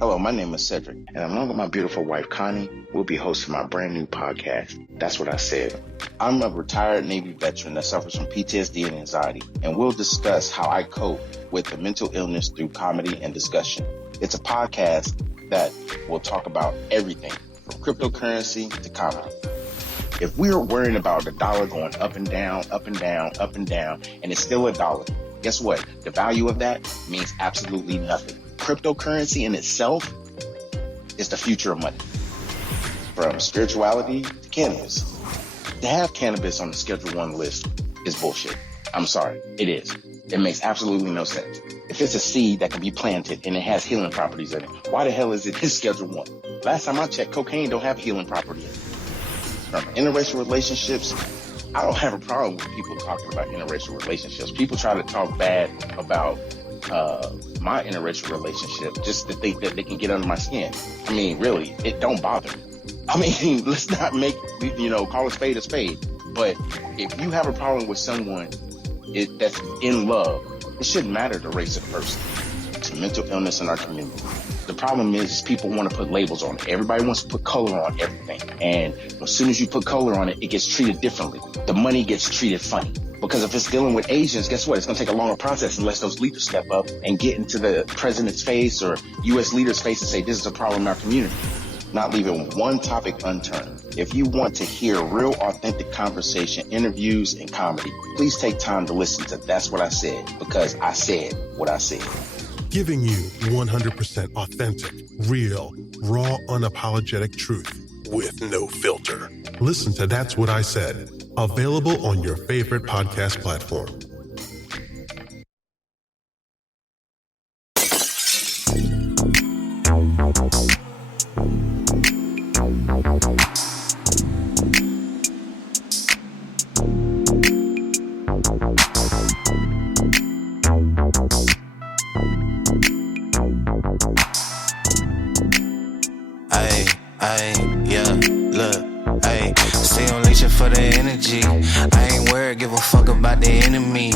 Hello, my name is Cedric, and along with my beautiful wife, Connie, we'll be hosting my brand new podcast, That's What I Said. I'm a retired Navy veteran that suffers from PTSD and anxiety, and we'll discuss how I cope with the mental illness through comedy and discussion. It's a podcast that will talk about everything from cryptocurrency to comedy. If we are worrying about the dollar going up and down, up and down, up and down, and it's still a dollar, guess what? The value of that means absolutely nothing. Cryptocurrency in itself is the future of money. From spirituality to cannabis. To have cannabis on the Schedule 1 list is bullshit. I'm sorry, it is. It makes absolutely no sense. If it's a seed that can be planted and it has healing properties in it, why the hell is it in Schedule 1? Last time I checked, cocaine don't have a healing property in it. From interracial relationships, I don't have a problem with people talking about interracial relationships. People try to talk bad about my interracial relationship just to think that they can get under my skin. I mean, really, it don't bother me. I mean, let's not make, call a spade a spade. But if you have a problem with someone that's in love, it shouldn't matter the race of the person. It's mental illness in our community. The problem is people want to put labels on it. Everybody wants to put color on everything. And as soon as you put color on it, it gets treated differently. The money gets treated funny. Because if it's dealing with Asians, guess what? It's going to take a longer process unless those leaders step up and get into the president's face or U.S. leaders' face and say, this is a problem in our community. Not leaving one topic unturned. If you want to hear real, authentic conversation, interviews, and comedy, please take time to listen to That's What I Said, because I said what I said. Giving you 100% authentic, real, raw, unapologetic truth with no filter. Listen to That's What I Said. Available on your favorite podcast platform. For the energy, I ain't worried, give a fuck about the enemy.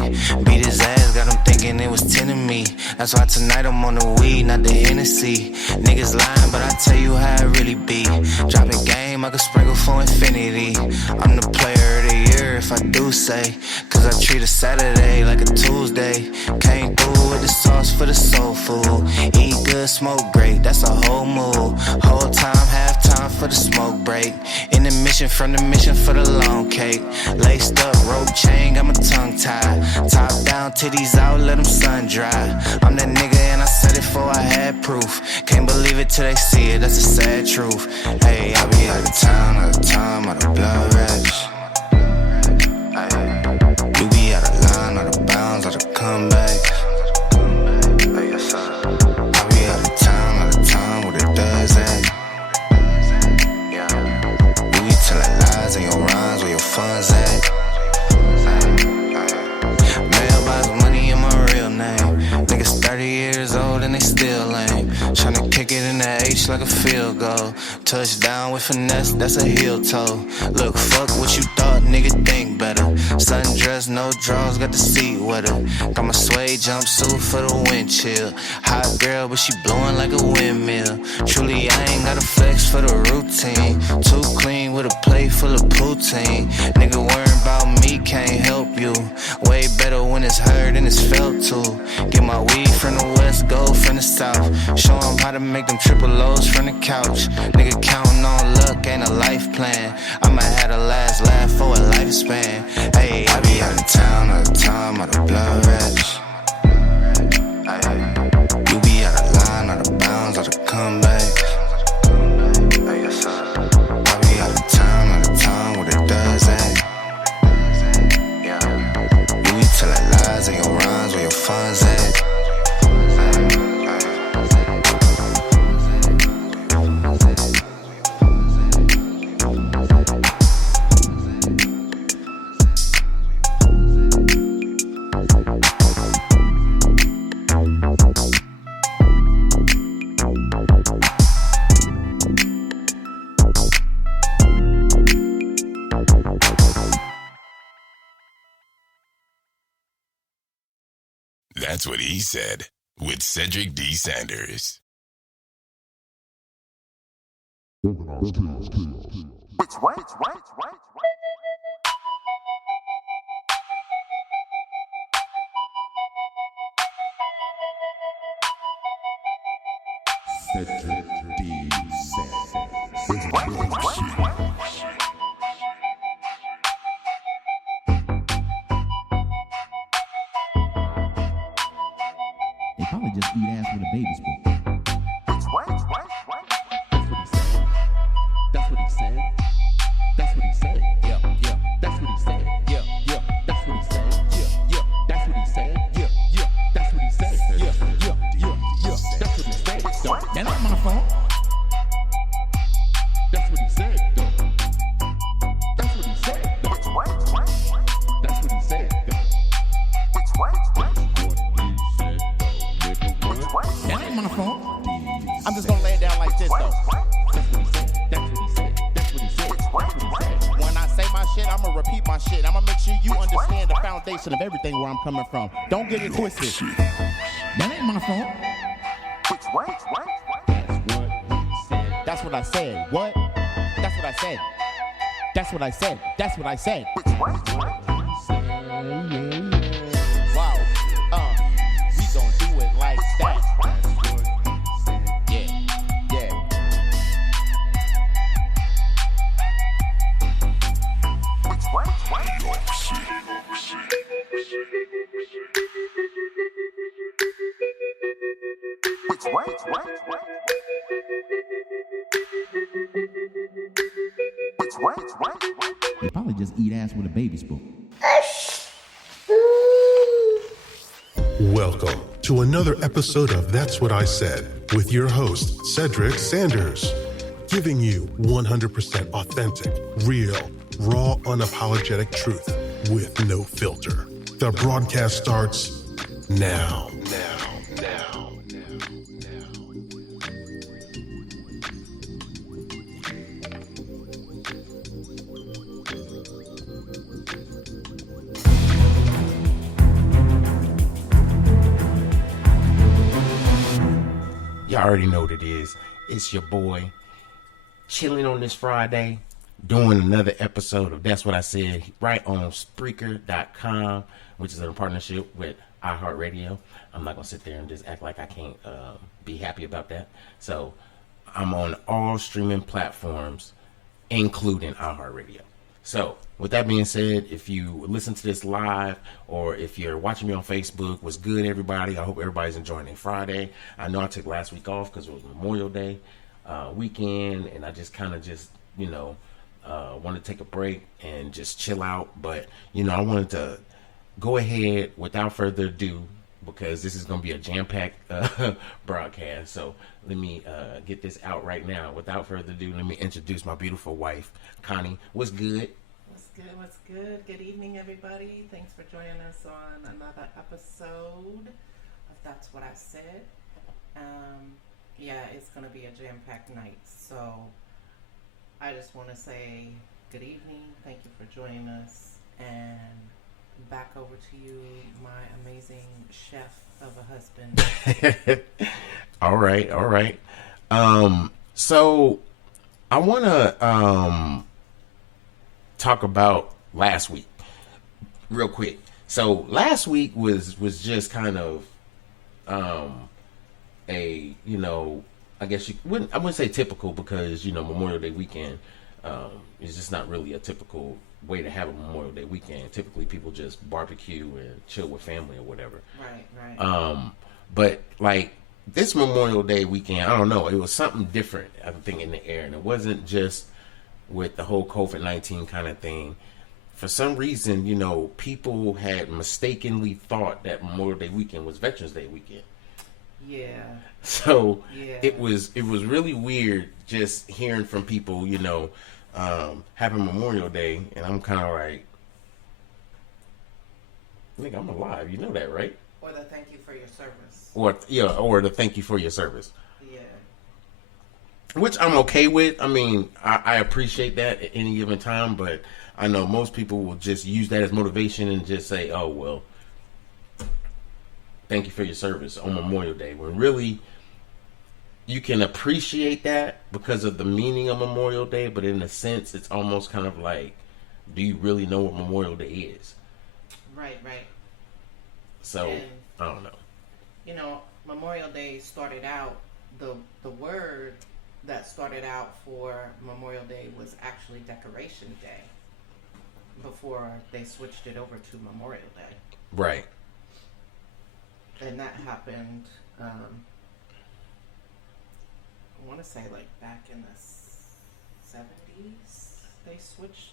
Beat his ass, got him thinking it was 10 of me. That's why tonight I'm on the weed, not the Hennessy. Niggas lying, but I tell you how it really be. Dropping game, I could sprinkle for infinity. I'm the player of the year if I do say, cause I treat a Saturday like a Tuesday. Came through with the sauce for the soul food. Eat good, smoke great, that's a whole move. Whole time, half time for the smoke break. In the mission, from the mission for the long cake. Laced up, rope chain, got my tongue tied. Top down, titties out, let them sun dry. I'm that nigga and I said it before I had proof. Can't believe it till they see it, that's a sad truth. Hey, I be out of town, out of time, out of blood rush. You be out of line, out of bounds, out of comeback. I be out of town, out of time, what it does at. You be telling lies in your rhymes, where your funds at. Mailbox money in my real name. Niggas 30 years old and they still lame. Tryna kick it in the H like a field goal. Touchdown with finesse, that's a heel toe. Look, fuck what you thought, nigga, think better. Sundress, no draws, got the seat wetter. Got my suede jumpsuit for the wind chill. Hot girl, but she blowing like a windmill. Truly, I ain't got a flex for the routine. Too clean with a plate full of poutine. Nigga worrying about me, can't help you. Way better when it's heard and it's felt too. Get my weed from the west, gold from the south. Show 'em how to make them triple O's from the couch. Nigga counting on luck, ain't a life plan. I'ma have the last laugh for a lifespan. Hey, I be out of town, out of time, out of blood rush. You be out of line, out of bounds, out of comeback. I be out of town, out of time, what it does at. You be telling lies in your rhymes, where your funds at. That's what he said with Cedric D. Sanders. Which way? Cedric D. Which They probably just eat ass with a baby spoon. Which way? That's what he said. That's what he said. Yeah, yeah. That's what he said. Yeah, yeah. That's what he said. Yeah, yeah. That's what he said. Yeah, yeah. That's what he said. Yeah, yeah, yeah, yeah. That's what he said. That ain't my fault. That's what he said. That's what he said. Which way? That's what he said. Which way? That ain't my fault. I'm just gonna lay it down like this though. That's what he said. That's what he said. That's what he said. That's what he said. When I say my shit, I'ma repeat my shit. I'ma make sure you understand the foundation of everything where I'm coming from. Don't get it twisted. That ain't my fault. Which way? That's what he said. That's what I said. What? That's what I said. That's what I said. That's what I said. Which way? Wow. We gon' do it like that. Yeah. Yeah. Which way? Which way? Which way? They probably just eat ass with a baby spoon. Welcome to another episode of That's What I Said with your host, Cedric Sanders, giving you 100% authentic, real, raw, unapologetic truth with no filter. The broadcast starts now. Y'all already know what it is. It's your boy, chilling on this Friday, doing another episode of That's What I Said, right on Spreaker.com, which is in a partnership with iHeartRadio. I'm not going to sit there and just act like I can't be happy about that. So I'm on all streaming platforms, including iHeartRadio. So with that being said, if you listen to this live or if you're watching me on Facebook, what's good, everybody? I hope everybody's enjoying their Friday. I know I took last week off because it was Memorial Day weekend, and I just kind of wanted to take a break and just chill out. But, I wanted to go ahead without further ado, because this is going to be a jam-packed broadcast. So let me get this out right now. Without further ado, let me introduce my beautiful wife, Connie. What's good? What's good? Good evening, everybody. Thanks for joining us on another episode of That's What I Said. It's going to be a jam-packed night. So I just want to say good evening. Thank you for joining us. And back over to you, my amazing chef of a husband. All right. So I want to talk about last week real quick. So last week was just kind of I guess I wouldn't say typical, because Memorial Day weekend is just not really a typical way to have a Memorial Day weekend. Typically people just barbecue and chill with family or whatever. Right. But like this Memorial Day weekend, I don't know, it was something different, I think, in the air. And it wasn't just with the whole COVID-19 kind of thing. For some reason, people had mistakenly thought that Memorial Day weekend was Veterans Day weekend. Yeah. So it was really weird just hearing from people, happy Memorial Day, and I'm kind of like, nigga, I'm alive. You know that, right? Or the thank you for your service. Or the thank you for your service. Yeah. Which I'm okay with. I mean, I appreciate that at any given time, but I know most people will just use that as motivation and just say, oh, well, thank you for your service on Memorial Day, when really you can appreciate that because of the meaning of Memorial Day, but in a sense, it's almost kind of like, do you really know what Memorial Day is? Right. So, And, I don't know. you know, Memorial Day started out, the word that started out for Memorial Day was actually Decoration Day before they switched it over to Memorial Day. Right. And that happened, I want to say like back in the 70s, they switched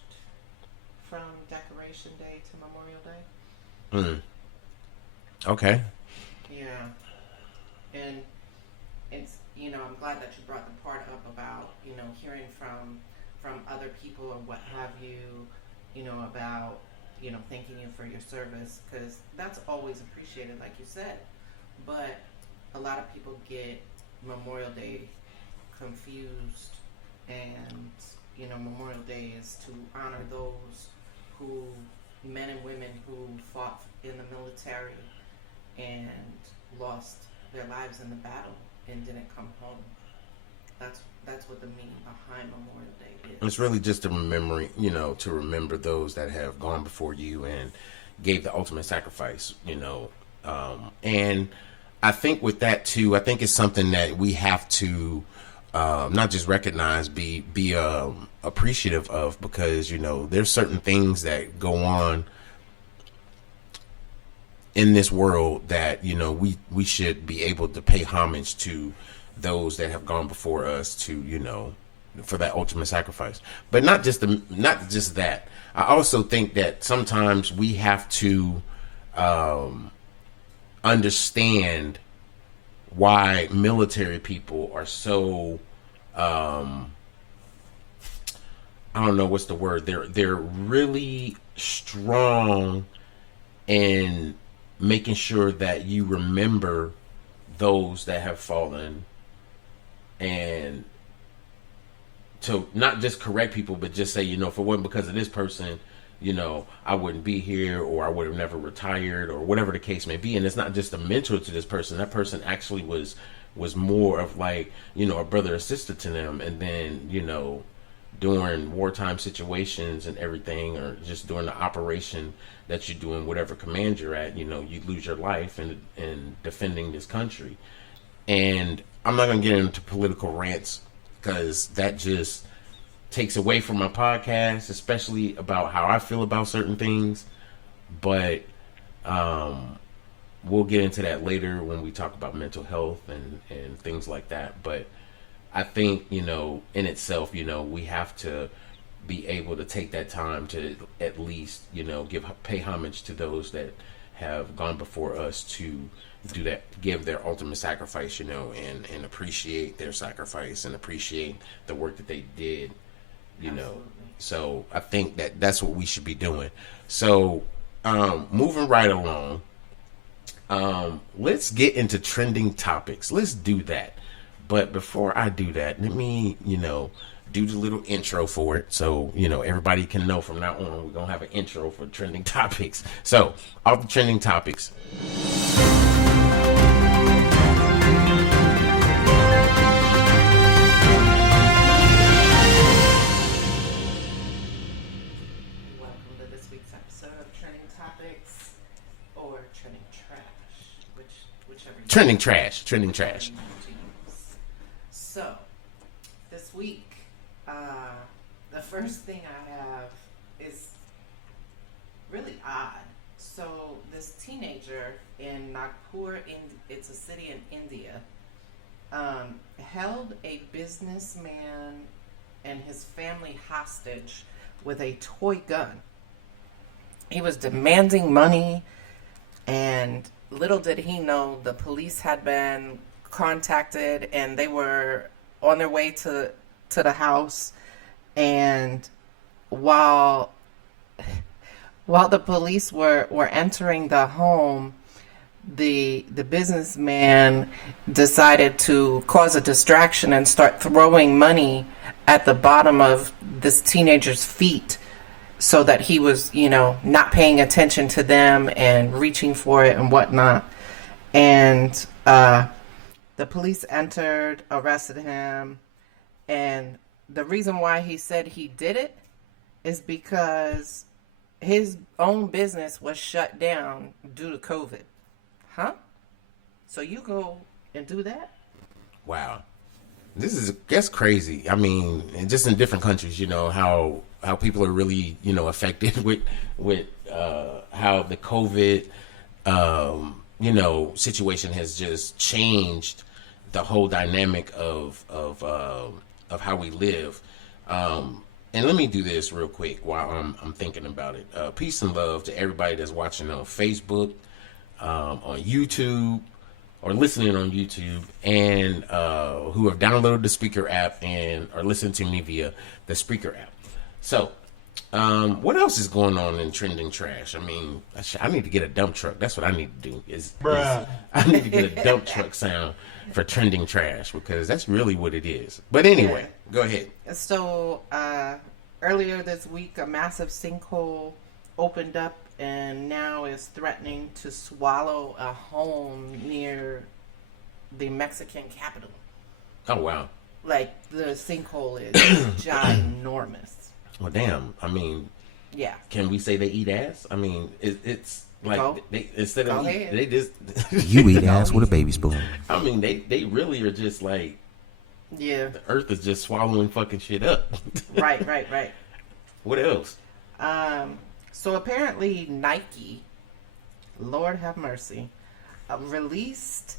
from Decoration Day to Memorial Day. Okay. Yeah. And it's, you know, I'm glad that you brought the part up about, you know, hearing from other people or what have you, you know, about, you know, thanking you for your service, because that's always appreciated, like you said. But a lot of people get Memorial Day confused, and, you know, Memorial Day is to honor those who, men and women who fought in the military and lost their lives in the battle and didn't come home. That's what the meaning behind Memorial Day is. It's really just a memory, you know, to remember those that have gone before you and gave the ultimate sacrifice, you know. And I think with that too, I think it's something that we have to not just recognize, be appreciative of, because, you know, there's certain things that go on in this world that, you know, we should be able to pay homage to those that have gone before us, to, you know, for that ultimate sacrifice. But not just that. I also think that sometimes we have to understand why military people are so I don't know what's the word. They're really strong in making sure that you remember those that have fallen, and to not just correct people, but just say, you know, if it wasn't because of this person, you know, I wouldn't be here, or I would have never retired, or whatever the case may be. And it's not just a mentor to this person. That person actually was more of like, you know, a brother or sister to them. And then, you know, during wartime situations and everything, or just during the operation that you do in whatever command you're at, you know, you lose your life in defending this country. And I'm not going to get into political rants, because that just takes away from my podcast, especially about how I feel about certain things. But we'll get into that later when we talk about mental health and things like that. But I think, you know, in itself, you know, we have to be able to take that time to at least, you know, pay homage to those that have gone before us, to do that, give their ultimate sacrifice, you know, and appreciate their sacrifice and appreciate the work that they did, you know. So I think that's what we should be doing. So moving right along, let's get into trending topics. Let's do that. But before I do that, let me, you know, do the little intro for it, so, you know, everybody can know from now on we're gonna have an intro for trending topics. So, all the trending topics. Welcome to this week's episode of Trending Topics, or Trending Trash, whichever you Trending trash. Trending trash. want to use. So, this week, the first thing I have is really odd. So, this teenager in Nagpur, it's a city in India, held a businessman and his family hostage with a toy gun. He was demanding money, and little did he know the police had been contacted, and they were on their way to the house. And while the police were entering the home, the businessman decided to cause a distraction and start throwing money at the bottom of this teenager's feet, so that he was, you know, not paying attention to them and reaching for it and whatnot. And the The police entered, arrested him, and the reason why he said he did it is because his own business was shut down due to COVID. Huh? So you go and do that? Wow. That's crazy. I mean, and just in different countries, how people are really, affected with how the COVID, situation has just changed the whole dynamic of how we live. And let me do this real quick while I'm thinking about it. Peace and love to everybody that's watching on Facebook, on YouTube, or listening on YouTube, and who have downloaded the Spreaker app and are listening to me via the Spreaker app. So, what else is going on in trending trash? I mean, I need to get a dump truck. That's what I need to do. I need to get a dump truck sound for trending trash, because that's really what it is. But anyway, go ahead. So, earlier this week, a massive sinkhole opened up and now is threatening to swallow a home near the Mexican capital. Oh, wow. Like, the sinkhole is ginormous. Well, damn. I mean, yeah. Can we say they eat ass? I mean, it's like instead of they just you eat ass with a baby spoon. I mean, they really are just like, yeah. The earth is just swallowing fucking shit up. Right. What else? So apparently Nike, Lord have mercy, released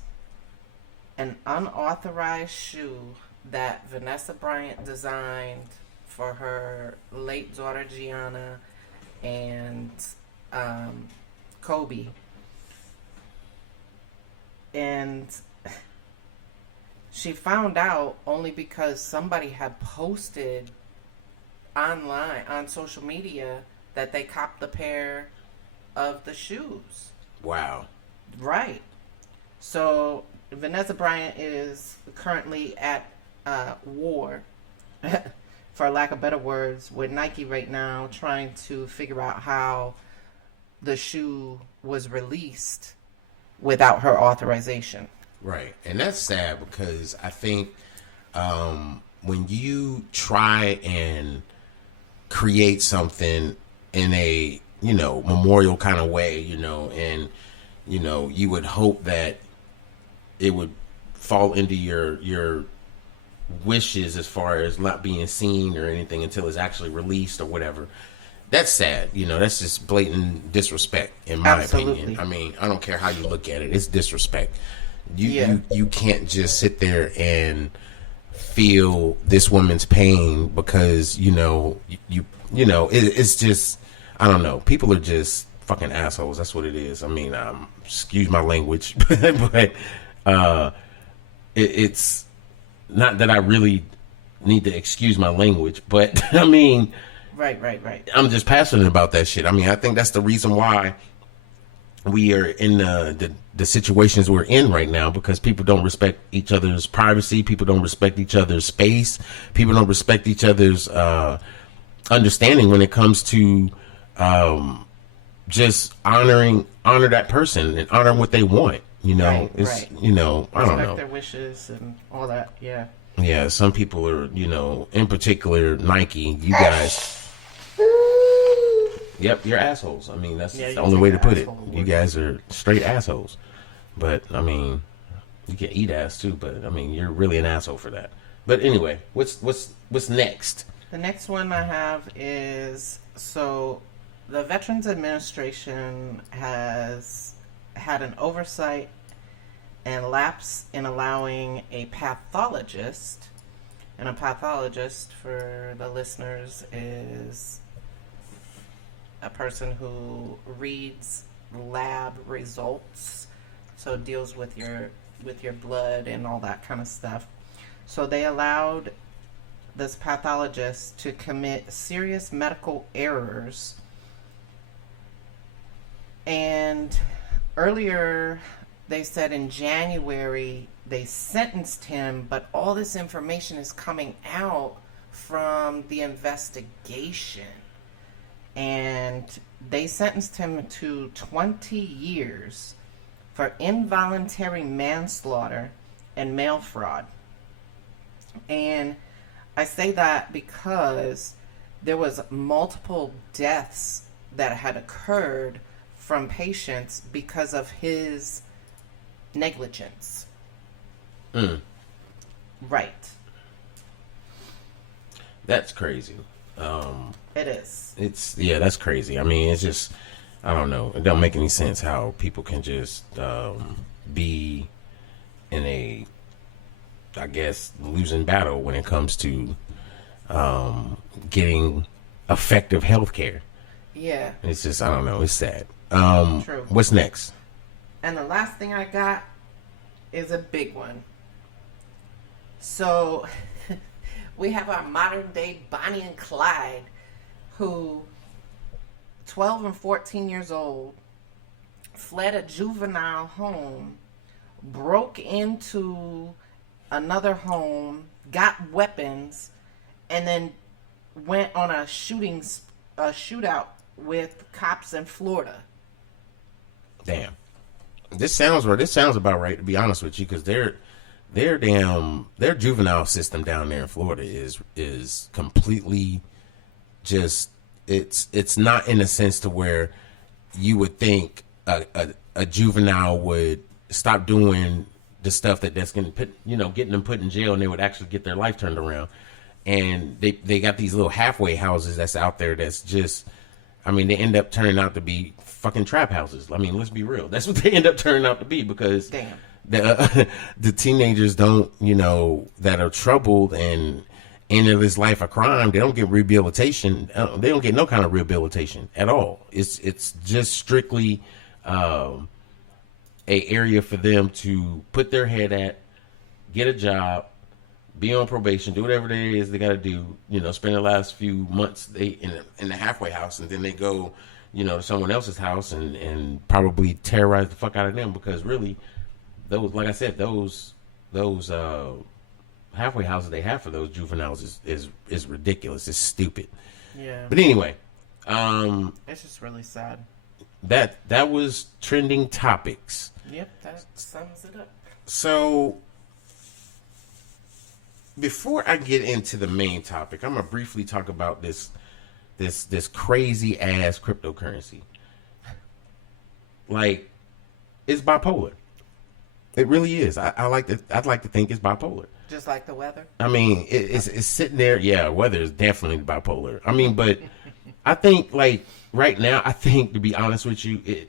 an unauthorized shoe that Vanessa Bryant designed for her late daughter Gianna and Kobe. And she found out only because somebody had posted online on social media that they copped the pair of the shoes. Wow. Right. So Vanessa Bryant is currently at war, for lack of better words, with Nike right now, trying to figure out how the shoe was released without her authorization. Right. And that's sad, because I think when you try and create something in a, memorial kind of way, and, you would hope that it would fall into your wishes as far as not being seen or anything until it's actually released or whatever. That's sad. That's just blatant disrespect, in my opinion. I mean, I don't care how you look at it. It's disrespect. You can't just sit there and feel this woman's pain because, it's just, I don't know. People are just fucking assholes. That's what it is. I mean, excuse my language, but it's not that I really need to excuse my language, but I mean, right. I'm just passionate about that shit. I mean, I think that's the reason why we are in the situations we're in right now, because people don't respect each other's privacy. People don't respect each other's space. People don't respect each other's understanding when it comes to just honor that person and honor what they want. I don't know. Respect their wishes and all that. Yeah. Yeah. Some people are, in particular Nike. You guys. Yep, you're assholes. I mean, that's the only way to put it. You guys are straight assholes. But I mean, you can eat ass too. But I mean, you're really an asshole for that. But anyway, what's next? The next one I have is, so the Veterans Administration has had an oversight and lapse in allowing a pathologist, and a pathologist, for the listeners, is a person who reads lab results, so deals with your blood and all that kind of stuff. So they allowed this pathologist to commit serious medical errors. And earlier they said in January they sentenced him, but all this information is coming out from the investigation. And they sentenced him to 20 years for involuntary manslaughter and mail fraud. And I say that because there was multiple deaths that had occurred from patients because of his negligence. Right. That's crazy. It is. That's crazy. I mean, it's just, I don't know. It don't make any sense how people can just be in a, I guess, losing battle when it comes to getting effective health care. Yeah. It's just, I don't know. It's sad. True. What's next? And the last thing I got is a big one. So we have our modern day Bonnie and Clyde, who 12 and 14 years old, fled a juvenile home, broke into another home, got weapons, and then went on a shootout with cops in Florida. Damn. This sounds about right, to be honest with you, because their juvenile system down there in Florida is completely just, it's not in a sense to where you would think a juvenile would stop doing the stuff that's going to put, getting them put in jail, and they would actually get their life turned around. And they got these little halfway houses that's out there that's just, I mean, they end up turning out to be fucking trap houses. I mean, let's be real. That's what they end up turning out to be, because Damn. The teenagers don't, that are troubled and end this life of crime, they don't get rehabilitation. They don't get no kind of rehabilitation at all. It's just strictly a area for them to put their head at, get a job, be on probation, do whatever it is they got to do, spend the last few months in the halfway house, and then they go, to someone else's house and probably terrorize the fuck out of them, because really, those, like I said, those halfway houses they have for those juveniles is ridiculous. It's stupid. Yeah. But anyway, it's just really sad. That was trending topics. Yep, that sums it up. So, before I get into the main topic, I'm gonna briefly talk about this crazy ass cryptocurrency. Like, it's bipolar. It really is. I'd like to think it's bipolar. Just like the weather? I mean, it's sitting there. Yeah, weather is definitely bipolar. I mean, but I think, like, right now, to be honest with you,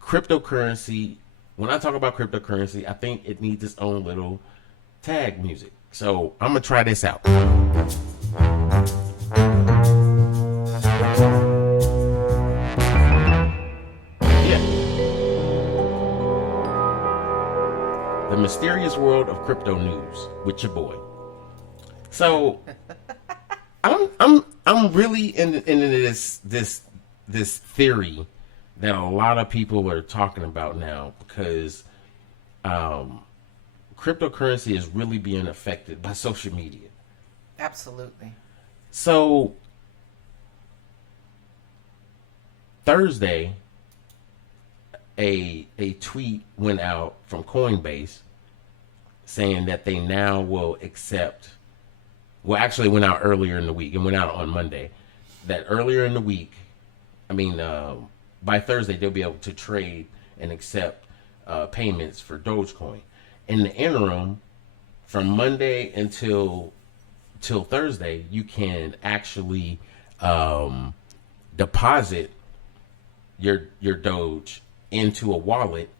cryptocurrency, when I talk about cryptocurrency, I think it needs its own little tag music. So I'm going to try this out. Yeah. The Mysterious World of Crypto News with your boy. So I'm really into this theory that a lot of people are talking about now, because cryptocurrency is really being affected by social media. Absolutely. So Thursday, a tweet went out from Coinbase saying that they now will accept, well, actually it went out earlier in the week. It went out on Monday. That earlier in the week, by Thursday, they'll be able to trade and accept payments for Dogecoin. In the interim, from Monday until Thursday, you can actually deposit your Doge into a wallet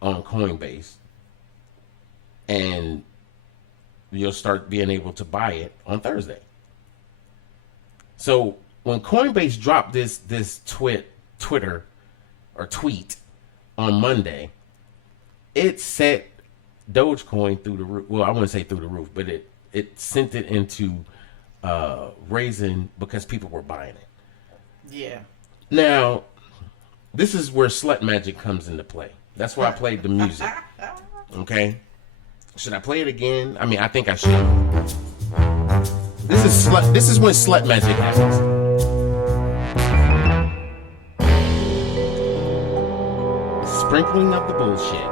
on Coinbase, and you'll start being able to buy it on Thursday. So when Coinbase dropped this Twitter or tweet on Monday, it set Dogecoin through the roof. Well, I wouldn't say through the roof, but it sent it into raising, because people were buying it. Yeah. Now, this is where slut magic comes into play. That's why I played the music. Okay? Should I play it again? I mean, I think I should. This is when slut magic happens. sprinkling of the bullshit.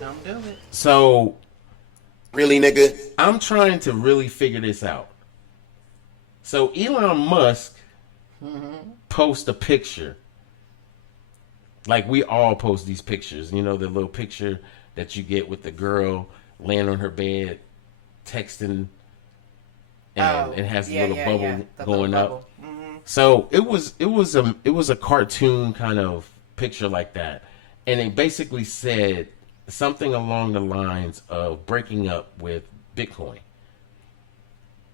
Come do it. So Really, nigga? I'm trying to really figure this out. So Elon Musk post a picture. Like we all post these pictures. You know, the little picture that you get with the girl laying on her bed texting, and it has a little bubble going up. Mm-hmm. So it was a cartoon kind of picture like that. And it basically said something along the lines of breaking up with Bitcoin.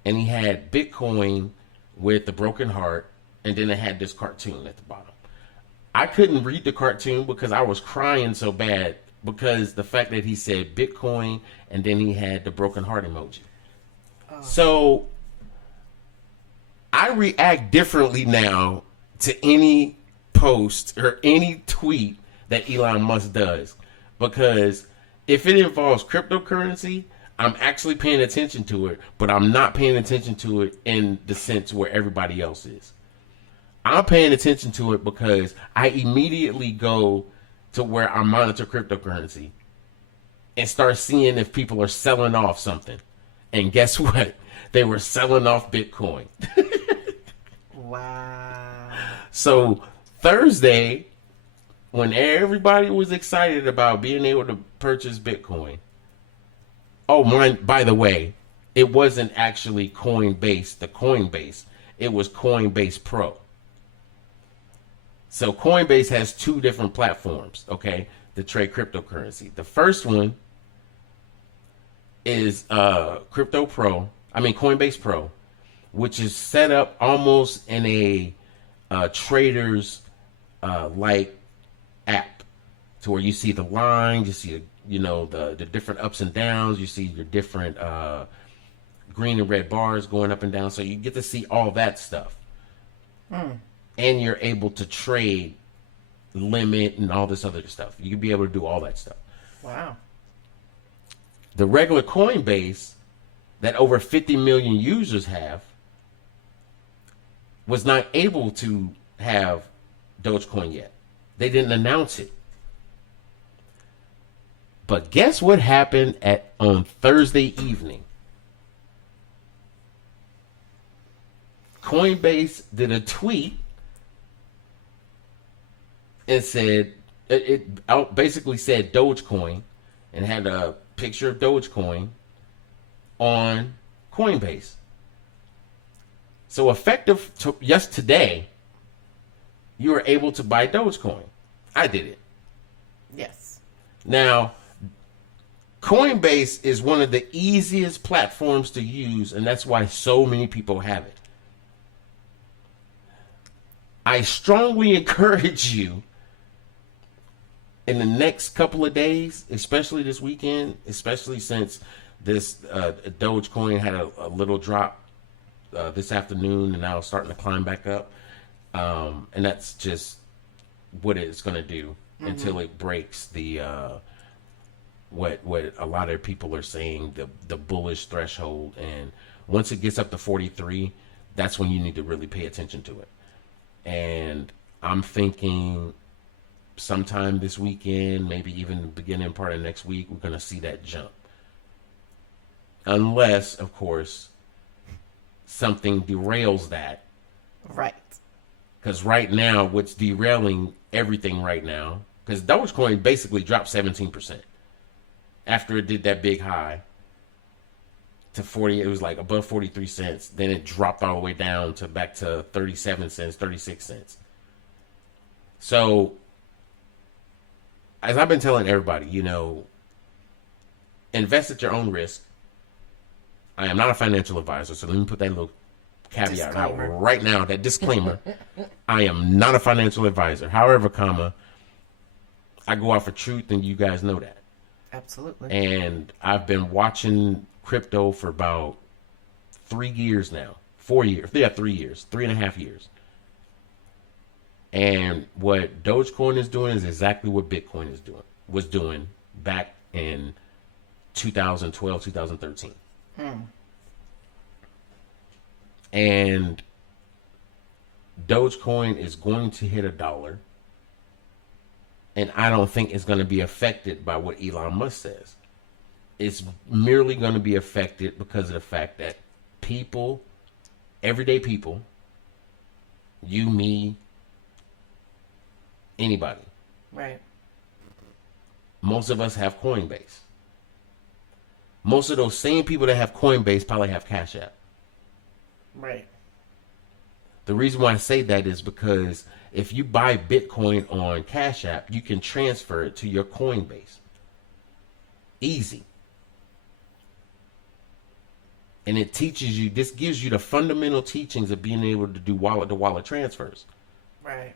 And he had Bitcoin with the broken heart, and then it had this cartoon at the bottom. I couldn't read the cartoon because I was crying so bad because the fact that he said Bitcoin and then he had the broken heart emoji. Oh. So I react differently now to any post or any tweet that Elon Musk does, because if it involves cryptocurrency, I'm actually paying attention to it, but I'm not paying attention to it in the sense where everybody else is. I'm paying attention to it because I immediately go to where I monitor cryptocurrency and start seeing if people are selling off something. And guess what? They were selling off Bitcoin. Wow. So Thursday, when everybody was excited about being able to purchase Bitcoin. Oh, by the way, it wasn't actually Coinbase, the Coinbase. It was Coinbase Pro. So Coinbase has two different platforms, okay, to trade cryptocurrency. The first one is Coinbase Pro, which is set up almost in a trader's like app, to where you see the lines, you see the different ups and downs, you see your different green and red bars going up and down, so you get to see all that stuff. And you're able to trade limit and all this other stuff. You can be able to do all that stuff. Wow. The regular Coinbase that over 50 million users have was not able to have Dogecoin yet. They didn't announce it. But guess what happened on Thursday evening? Coinbase did a tweet and said, it basically said Dogecoin and had a picture of Dogecoin on Coinbase. So effective today, you were able to buy Dogecoin. I did it. Yes. Now, Coinbase is one of the easiest platforms to use, and that's why so many people have it. I strongly encourage you in the next couple of days, especially this weekend, especially since this Dogecoin had a little drop this afternoon and now it's starting to climb back up. And that's just what it's going to do until it breaks the what a lot of people are saying, the bullish threshold. And once it gets up to 43, that's when you need to really pay attention to it. And I'm thinking sometime this weekend, maybe even the beginning part of next week, we're going to see that jump. Unless, of course, something derails that. Right. Because right now, what's derailing everything right now, because Dogecoin basically dropped 17% after it did that big high to 40. It was like above 43 cents. Then it dropped all the way down to back to 37 cents, 36 cents. So, as I've been telling everybody, invest at your own risk. I am not a financial advisor, so let me put that little caveat out right now, that disclaimer. I am not a financial advisor. However, I go out for truth, and you guys know that. Absolutely. And I've been watching crypto for about 3 years now. 4 years. Yeah, 3 years. 3.5 years. And what Dogecoin is doing is exactly what Bitcoin was doing back in 2012, 2013. And Dogecoin is going to hit $1. And I don't think it's going to be affected by what Elon Musk says. It's merely going to be affected because of the fact that people, everyday people, you, me, anybody. Right. Most of us have Coinbase. Most of those same people that have Coinbase probably have Cash App. Right. The reason why I say that is because if you buy Bitcoin on Cash App, you can transfer it to your Coinbase. Easy. And it teaches you, this gives you the fundamental teachings of being able to do wallet-to-wallet transfers. Right.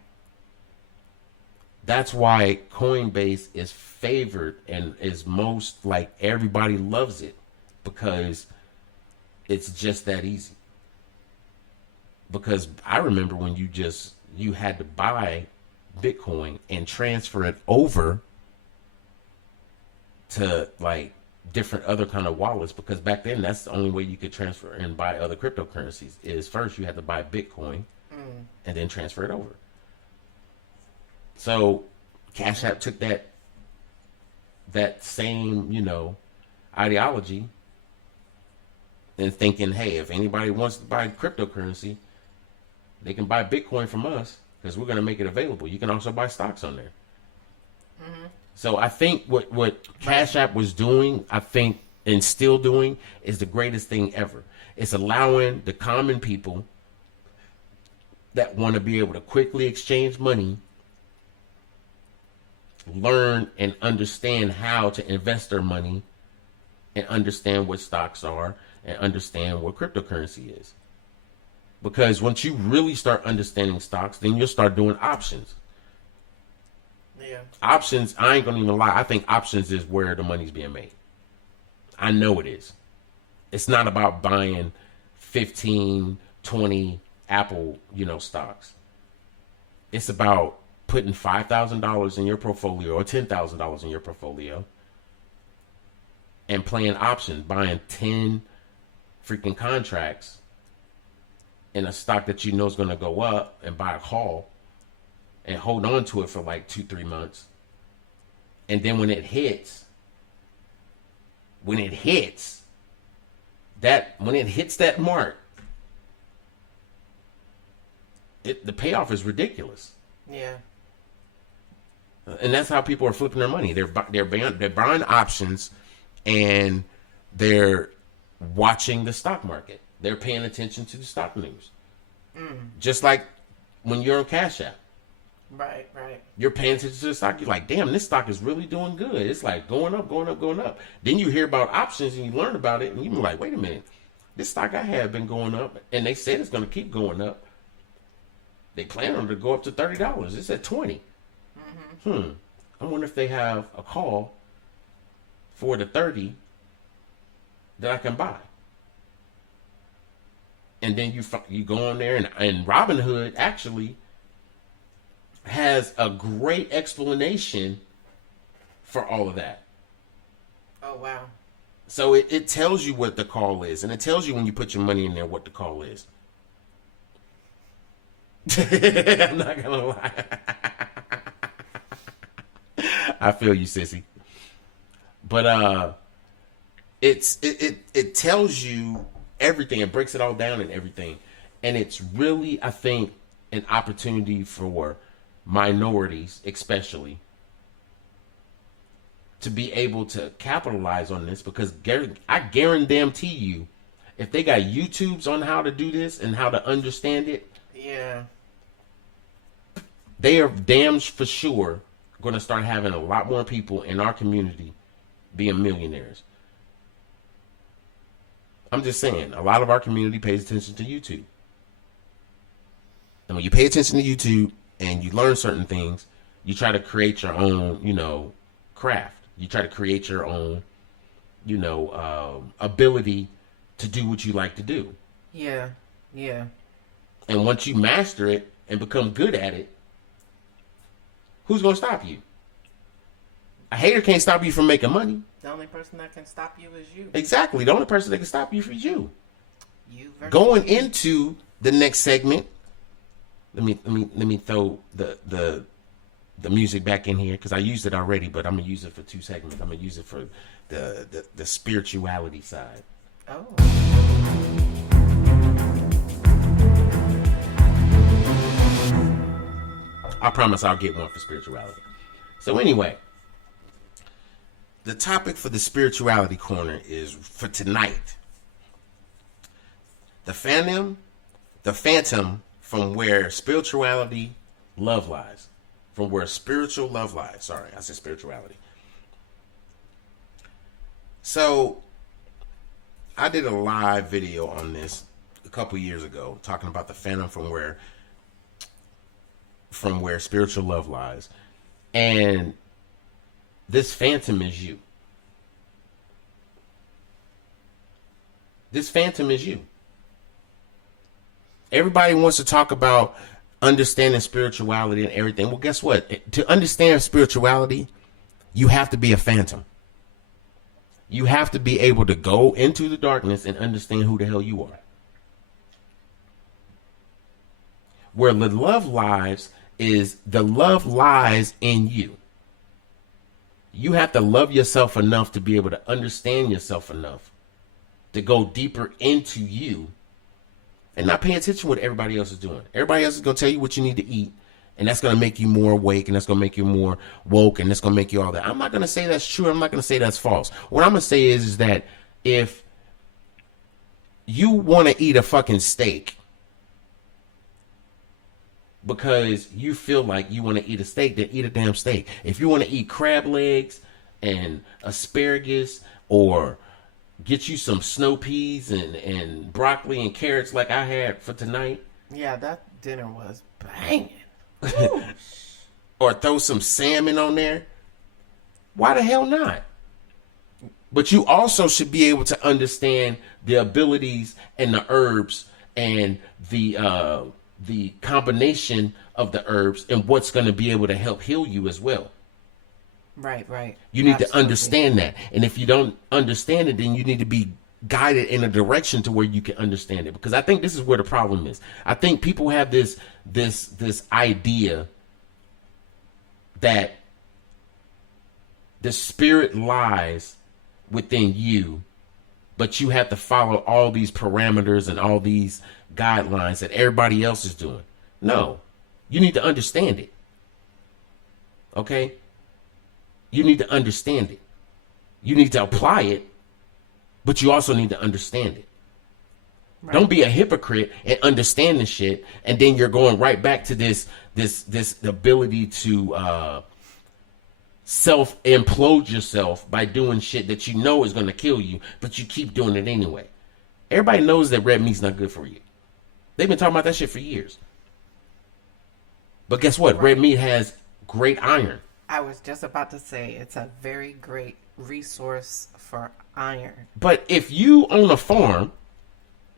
That's why Coinbase is favored and is most, like, everybody loves it, because it's just that easy. Because I remember when you had to buy Bitcoin and transfer it over to, like, different other kind of wallets, because back then that's the only way you could transfer and buy other cryptocurrencies. Is first you had to buy Bitcoin and then transfer it over. So Cash App took that same, ideology and thinking, hey, if anybody wants to buy cryptocurrency, they can buy Bitcoin from us because we're going to make it available. You can also buy stocks on there. Mm-hmm. So I think what Cash App was doing, and still doing, is the greatest thing ever. It's allowing the common people that want to be able to quickly exchange money, learn and understand how to invest their money, and understand what stocks are, and understand what cryptocurrency is. Because once you really start understanding stocks, then you'll start doing options. Yeah. Options, I ain't gonna even lie, I think options is where the money's being made. I know it is. It's not about buying 15, 20 Apple, stocks. It's about putting $5,000 in your portfolio or $10,000 in your portfolio and playing options, buying 10 freaking contracts in a stock that you know is going to go up, and buy a call and hold on to it for like 2-3 months. And then when it hits that mark, the payoff is ridiculous. Yeah. And that's how people are flipping their money. They're buying options, and they're watching the stock market. They're paying attention to the stock news. Just like when you're on Cash App. Right. You're paying attention to the stock. You're like, damn, this stock is really doing good. It's like going up, going up, going up. Then you hear about options and you learn about it, and you're like, wait a minute. This stock I have been going up, and they said it's going to keep going up. They plan on it to go up to $30. It's at $20. I wonder if they have a call for the 30 that I can buy. And then you go on there, and Robinhood actually has a great explanation for all of that. Oh, wow. So it tells you what the call is, and it tells you when you put your money in there what the call is. I'm not gonna lie. I feel you, sissy. But it tells you everything. It breaks it all down and everything. And it's really, I think, an opportunity for minorities especially to be able to capitalize on this, because I guarantee you, if they got YouTubes on how to do this and how to understand it, yeah, they are damn for sure going to start having a lot more people in our community being millionaires. I'm just saying, a lot of our community pays attention to YouTube. And when you pay attention to YouTube and you learn certain things, you try to create your own, craft. You try to create your own, ability to do what you like to do. Yeah. And once you master it and become good at it, who's going to stop you? A hater can't stop you from making money. The only person that can stop you is you. Exactly. The only person that can stop you is you. Going into the next segment, Let me throw the music back in here because I used it already, but I'm gonna use it for 2 segments. I'm gonna use it for the spirituality side. Oh. I promise I'll get one for spirituality. So anyway, the topic for the spirituality corner is for tonight. The phantom from where spirituality love lies. From where spiritual love lies. Sorry, I said spirituality. So I did a live video on this a couple years ago talking about the phantom from where spiritual love lies. And this phantom is you. This phantom is you. Everybody wants to talk about understanding spirituality and everything. Well, guess what? To understand spirituality, you have to be a phantom. You have to be able to go into the darkness and understand who the hell you are. Where the love lies is the love lies in you. You have to love yourself enough to be able to understand yourself enough to go deeper into you and not pay attention to what everybody else is doing. Everybody else is going to tell you what you need to eat, and that's going to make you more awake, and that's going to make you more woke, and that's going to make you all that. I'm not going to say that's true. I'm not going to say that's false. What I'm going to say is that if you want to eat a fucking steak because you feel like you want to eat a steak, then eat a damn steak. If you want to eat crab legs and asparagus or get you some snow peas and broccoli and carrots like I had for tonight. Yeah, that dinner was banging. Or throw some salmon on there. Why the hell not? But you also should be able to understand the abilities and the herbs and the combination of the herbs and what's going to be able to help heal you as well. Right. You need to understand that. And if you don't understand it, then you need to be guided in a direction to where you can understand it. Because I think this is where the problem is. I think people have this idea that the spirit lies within you, but you have to follow all these parameters and all these guidelines that everybody else is doing. No, you need to understand it. Okay? You need to understand it. You need to apply it, but you also need to understand it. Right. Don't be a hypocrite and understand the shit, and then you're going right back to this ability to self-implode yourself by doing shit that you know is going to kill you, but you keep doing it anyway. Everybody knows that red meat's not good for you. They've been talking about that shit for years. But guess what? Right. Red meat has great iron. I was just about to say it's a very great resource for iron. But if you own a farm,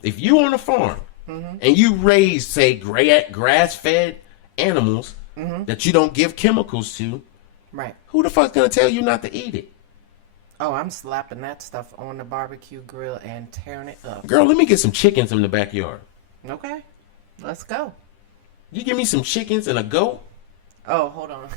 mm-hmm. and you raise, say, grass-fed animals mm-hmm. that you don't give chemicals to, right? Who the fuck's gonna tell you not to eat it? Oh, I'm slapping that stuff on the barbecue grill and tearing it up. Girl, let me get some chickens in the backyard. Okay, let's go. You give me some chickens and a goat? Oh, hold on.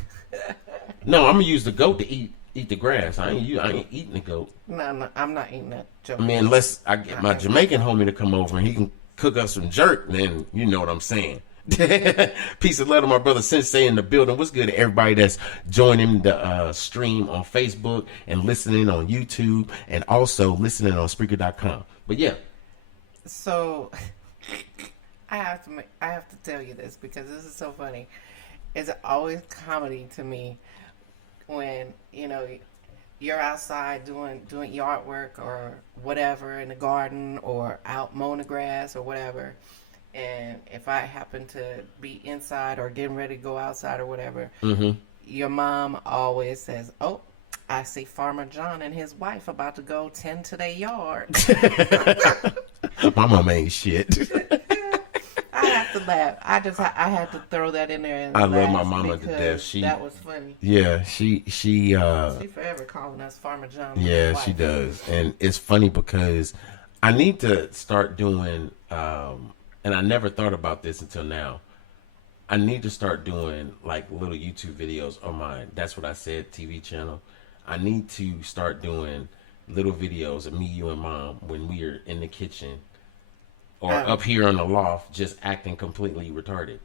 No, I'm gonna use the goat to eat the grass. I ain't eating the goat. No, I'm not eating that. I mean, unless I get my Jamaican homie to come over and he can cook us some jerk, then you know what I'm saying. Peace and love to my brother Sensei in the building. What's good to everybody that's joining the stream on Facebook and listening on YouTube and also listening on Spreaker.com. But yeah. So I have to tell you this because this is so funny. It's always comedy to me when, you know, you're outside doing yard work or whatever in the garden or out mowing the grass or whatever. And if I happen to be inside or getting ready to go outside or whatever, mm-hmm. your mom always says, "Oh, I see Farmer John and his wife about to go tend to their yard." My mom ain't shit. I have to laugh. I had to throw that in there. And I love my mama to death. That was funny. Yeah, she forever calling us Farmer John. Yeah, she does, and it's funny because I need to start doing. And I never thought about this until now. I need to start doing like little YouTube videos on mine. That's what I said, TV channel. I need to start doing little videos of me, you, and Mom when we are in the kitchen or up here on the loft, just acting completely retarded.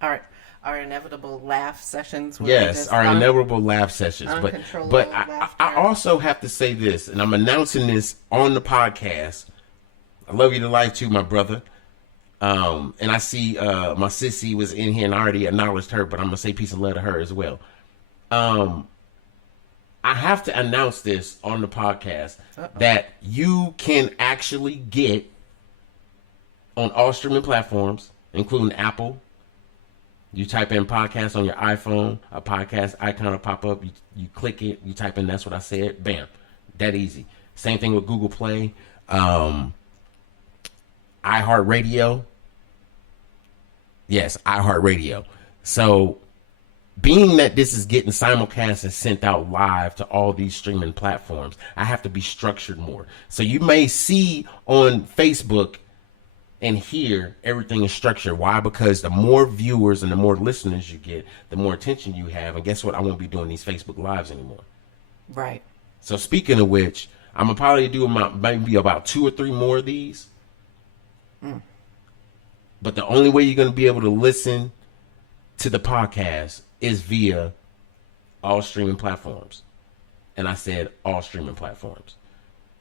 Our inevitable laugh sessions. Yes, our inevitable laugh sessions. But I also have to say this, and I'm announcing this on the podcast. I love you to life too, my brother. And I see my sissy was in here and I already acknowledged her, but I'm gonna say peace and love to her as well. I have to announce this on the podcast that you can actually get on all streaming platforms, including Apple. You type in podcast on your iPhone, a podcast icon will pop up. You click it, you type in That's What I Said, bam, that easy. Same thing with Google Play, iHeartRadio. Yes, iHeartRadio. So, being that this is getting simulcast and sent out live to all these streaming platforms, I have to be structured more. So you may see on Facebook and here everything is structured. Why? Because the more viewers and the more listeners you get, the more attention you have. And guess what? I won't be doing these Facebook Lives anymore. Right. So speaking of which, I'm gonna probably do maybe about 2 or 3 more of these. But the only way you're gonna be able to listen to the podcast is via all streaming platforms. And I said all streaming platforms.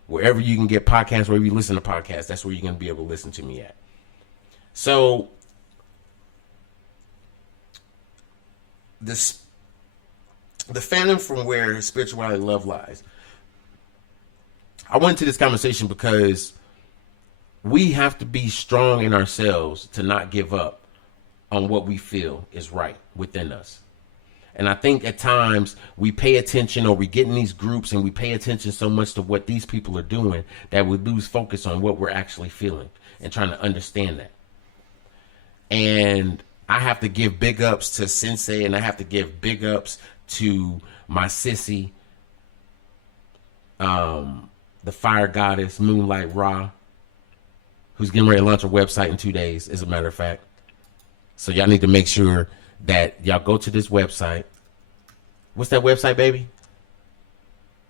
Wherever you can get podcasts, wherever you listen to podcasts, that's where you're going to be able to listen to me at. So, the fandom from where spirituality love lies. I went into this conversation because we have to be strong in ourselves to not give up on what we feel is right within us. And I think at times we pay attention, or we get in these groups and we pay attention so much to what these people are doing that we lose focus on what we're actually feeling and trying to understand that. And I have to give big ups to Sensei, and I have to give big ups to my sissy, the fire goddess, Moonlight Ra, who's getting ready to launch a website in 2 days, as a matter of fact. So y'all need to make sure that y'all go to this website. What's that website, baby?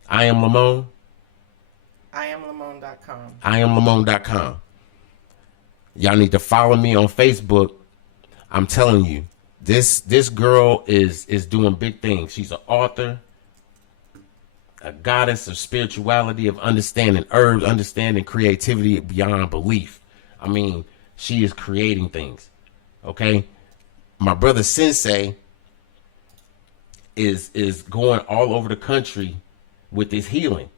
I Am Lamone. IamLamone.com. IamLamone.com. Y'all need to follow me on Facebook. I'm telling you, this girl is doing big things. She's an author, a goddess of spirituality, of understanding herbs, understanding creativity beyond belief. I mean, she is creating things. Okay? My brother Sensei is going all over the country with his healing.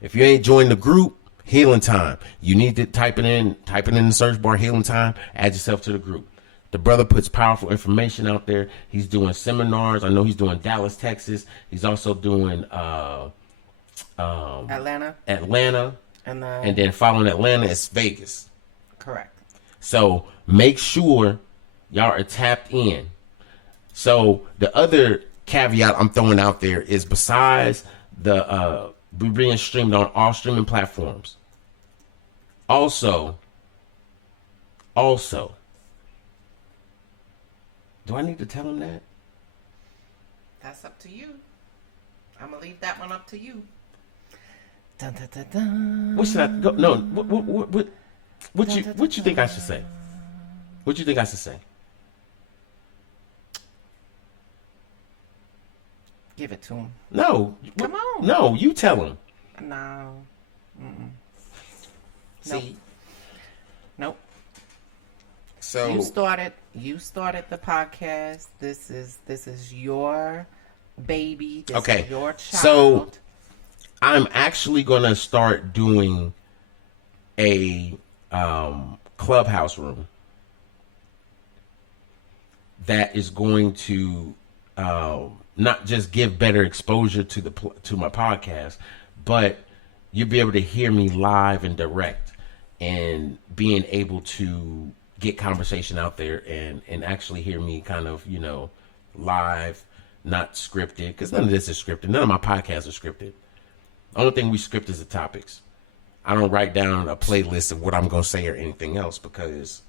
If you ain't joined the group, Healing Time, you need to type it in the search bar, Healing Time, add yourself to the group. The brother puts powerful information out there. He's doing seminars. I know he's doing Dallas, Texas. He's also doing Atlanta. And then following Atlanta is Vegas. Correct. So make sure y'all are tapped in. So the other caveat I'm throwing out there is, besides the we're being streamed on all streaming platforms. Also, do I need to tell him that? That's up to you. I'm gonna leave that one up to you. Dun, dun, dun, dun. What should I go? No, what you think I should say? What you think I should say? Give it to him. No. Come on. No, you tell him. No. See? Nope. So you started the podcast. This is your baby. This is your child. So I'm actually gonna start doing a clubhouse room that is going to not just give better exposure to my podcast, but you'll be able to hear me live and direct, and being able to get conversation out there and actually hear me kind of, live, not scripted, because none of this is scripted. None of my podcasts are scripted. The only thing we script is the topics. I don't write down a playlist of what I'm going to say or anything else, because,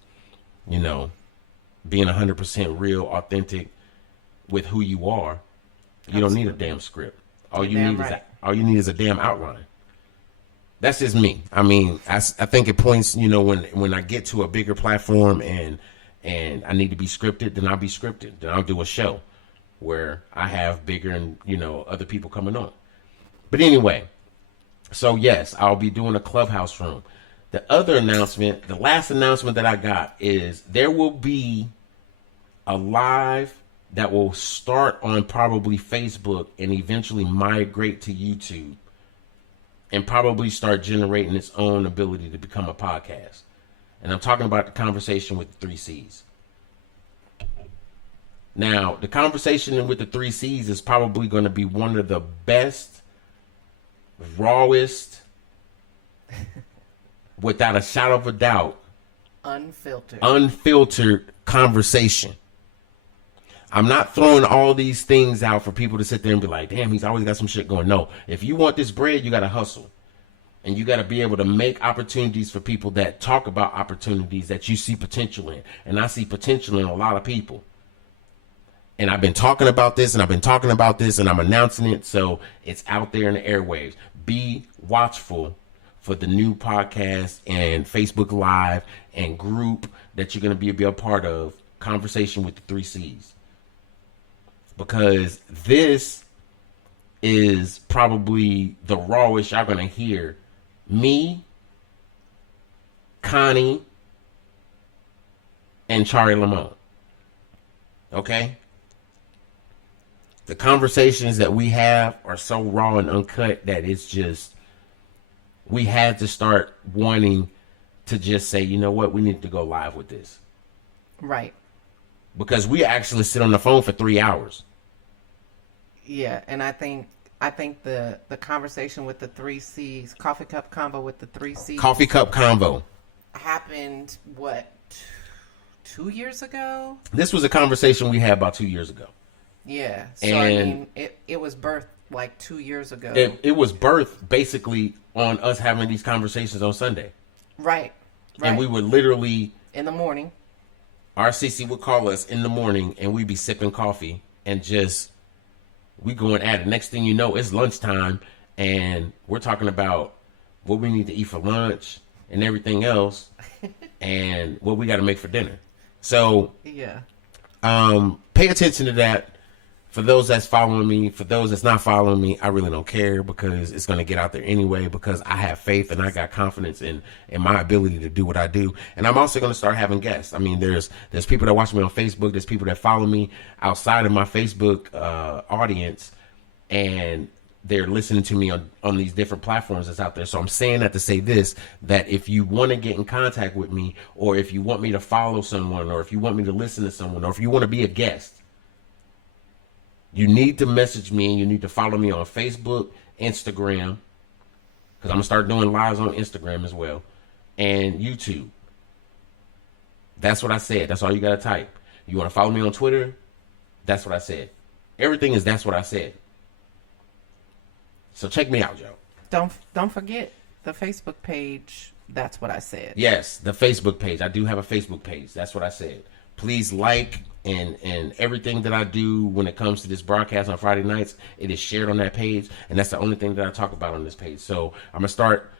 being 100% real, authentic with who you are, you don't need a damn script. All you need is a damn outline. That's just me. I mean, I think it points, you know, when I get to a bigger platform and I need to be scripted, then I'll be scripted. Then I'll do a show where I have bigger and, you know, other people coming on. But anyway, so yes, I'll be doing a Clubhouse room. The other announcement, the last announcement that I got is there will be a live that will start on probably Facebook and eventually migrate to YouTube and probably start generating its own ability to become a podcast. And I'm talking about the conversation with the 3 C's. Now, the conversation with the 3 C's is probably going to be one of the best, rawest, without a shadow of a doubt, unfiltered conversation. I'm not throwing all these things out for people to sit there and be like, damn, he's always got some shit going. No, if you want this bread, you got to hustle. And you got to be able to make opportunities for people that talk about opportunities that you see potential in. And I see potential in a lot of people. And I've been talking about this and I've been talking about this and I'm announcing it. So it's out there in the airwaves. Be watchful for the new podcast and Facebook Live and group that you're going to be a part of, Conversation with the 3 C's. Because this is probably the rawest y'all going to hear me, Connie, and Charlie Lamont. Okay? The conversations that we have are so raw and uncut that it's just, we had to start wanting to just say, you know what, we need to go live with this. Right. Because we actually sit on the phone for 3 hours. Yeah, and I think the conversation with the 3 C's, Coffee Cup Convo with the 3 C's. Coffee Cup Convo. Happened, what, 2 years ago? This was a conversation we had about 2 years ago. Yeah. So, and I mean, it was birthed like 2 years ago. It was birthed basically on us having these conversations on Sunday. Right. And we would literally... in the morning. RCC would call us in the morning and we'd be sipping coffee and just... we going at it. Next thing you know, it's lunchtime and we're talking about what we need to eat for lunch and everything else and what we got to make for dinner. So, yeah. Pay attention to that. For those that's following me, for those that's not following me, I really don't care because it's going to get out there anyway because I have faith and I got confidence in my ability to do what I do. And I'm also going to start having guests. I mean, there's people that watch me on Facebook. There's people that follow me outside of my Facebook audience and they're listening to me on these different platforms that's out there. So I'm saying that to say this, that if you want to get in contact with me or if you want me to follow someone or if you want me to listen to someone or if you want to be a guest, you need to message me and you need to follow me on Facebook, Instagram, because I'm going to start doing lives on Instagram as well, and YouTube. That's what I said. That's all you got to type. You want to follow me on Twitter? That's what I said. Everything is that's what I said. So check me out, Joe. Don't forget the Facebook page. That's what I said. Yes, the Facebook page. I do have a Facebook page. That's what I said. Please like and everything that I do when it comes to this broadcast on Friday nights, it is shared on that page. And that's the only thing that I talk about on this page. So I'm going to start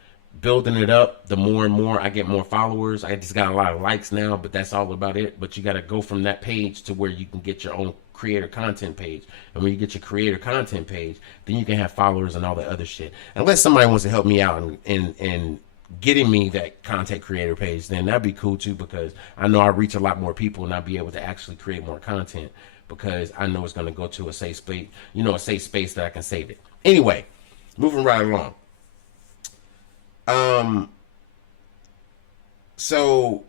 building it up. The more and more I get more followers. I just got a lot of likes now, but that's all about it. But you got to go from that page to where you can get your own creator content page. And when you get your creator content page, then you can have followers and all that other shit. Unless somebody wants to help me out and getting me that content creator page, then that'd be cool too, because I know I reach a lot more people and I'll be able to actually create more content because I know it's going to go to a safe space, a safe space that I can save it. Anyway, moving right along. So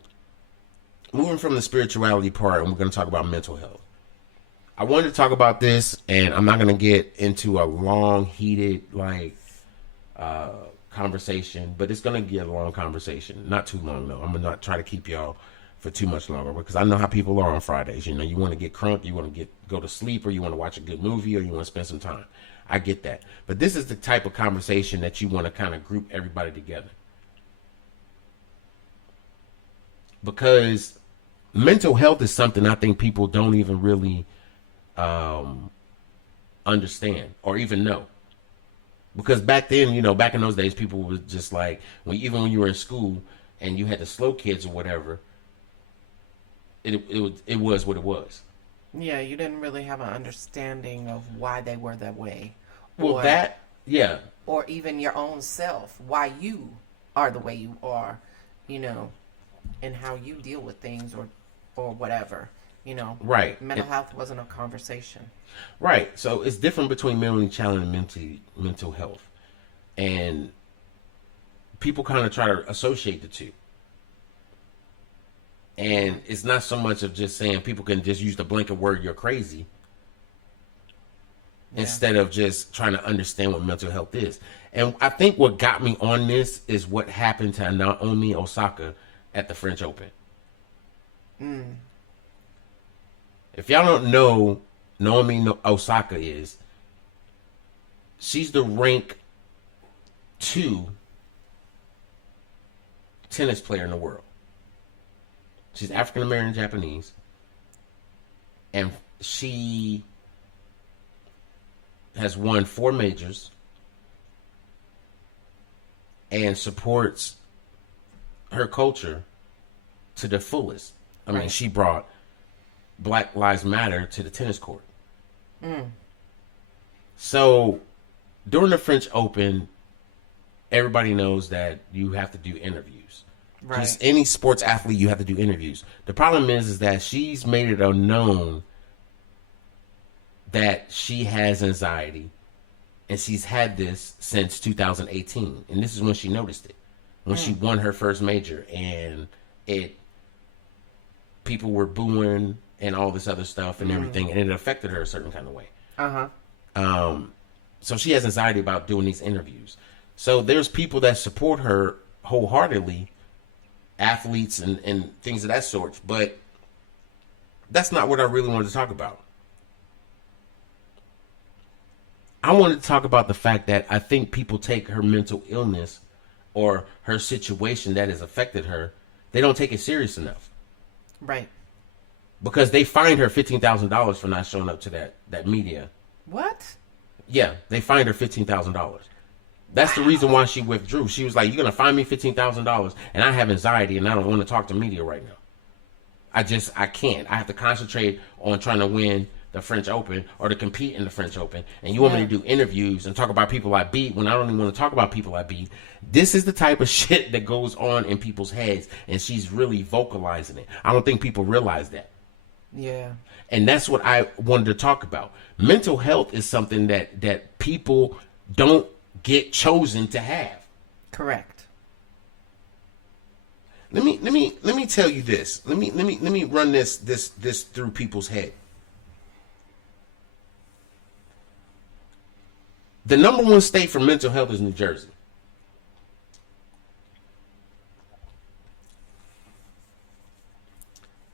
moving from the spirituality part, and we're going to talk about mental health. I wanted to talk about this, and I'm not going to get into a long, heated, conversation, but it's going to get a long conversation. Not too long, though. I'm going to not try to keep y'all for too much longer because I know how people are on Fridays. You want to get crunk, you want to go to sleep, or you want to watch a good movie, or you want to spend some time. I get that. But this is the type of conversation that you want to kind of group everybody together. Because mental health is something I think people don't even really understand or even know. Because back then, you know, back in those days, people was just like, even when you were in school and you had the slow kids or whatever, it was what it was. Yeah, you didn't really have an understanding of why they were that way. Well, yeah. Or even your own self, why you are the way you are, you know, and how you deal with things or whatever, you know. Right. Mental health wasn't a conversation. Right. So it's different between mentally challenged and mental health. And people kind of try to associate the two. And it's not so much of just saying people can just use the blanket word, you're crazy, instead of just trying to understand what mental health is. And I think what got me on this is what happened to Naomi Osaka at the French Open. If y'all don't know, Naomi Osaka she's the rank 2 tennis player in the world. She's African American Japanese, and she has won 4 majors and supports her culture to the fullest. I mean, she brought Black Lives Matter to the tennis court. So during the French Open, everybody knows that you have to do interviews. Right. Just any sports athlete, you have to do interviews. The problem is that she's made it known that she has anxiety, and she's had this since 2018. And this is when she noticed it, when she won her first major, and people were booing and all this other stuff and everything, and it affected her a certain kind of way. So she has anxiety about doing these interviews. So there's people that support her wholeheartedly, athletes and things of that sort, but that's not what I really wanted to talk about. I wanted to talk about the fact that I think people take her mental illness or her situation that has affected her, they don't take it serious enough. Right. Because they fined her $15,000 for not showing up to that media. What? Yeah, they fined her $15,000. That's the reason why she withdrew. She was like, you're going to fine me $15,000 and I have anxiety and I don't want to talk to media right now. I can't. I have to concentrate on trying to win the French Open or to compete in the French Open. And you want me to do interviews and talk about people I beat when I don't even want to talk about people I beat. This is the type of shit that goes on in people's heads, and she's really vocalizing it. I don't think people realize that. Yeah. And that's what I wanted to talk about. Mental health is something that people don't get chosen to have. Correct. Let me tell you this. Let me run this through people's head. The number 1 state for mental health is New Jersey.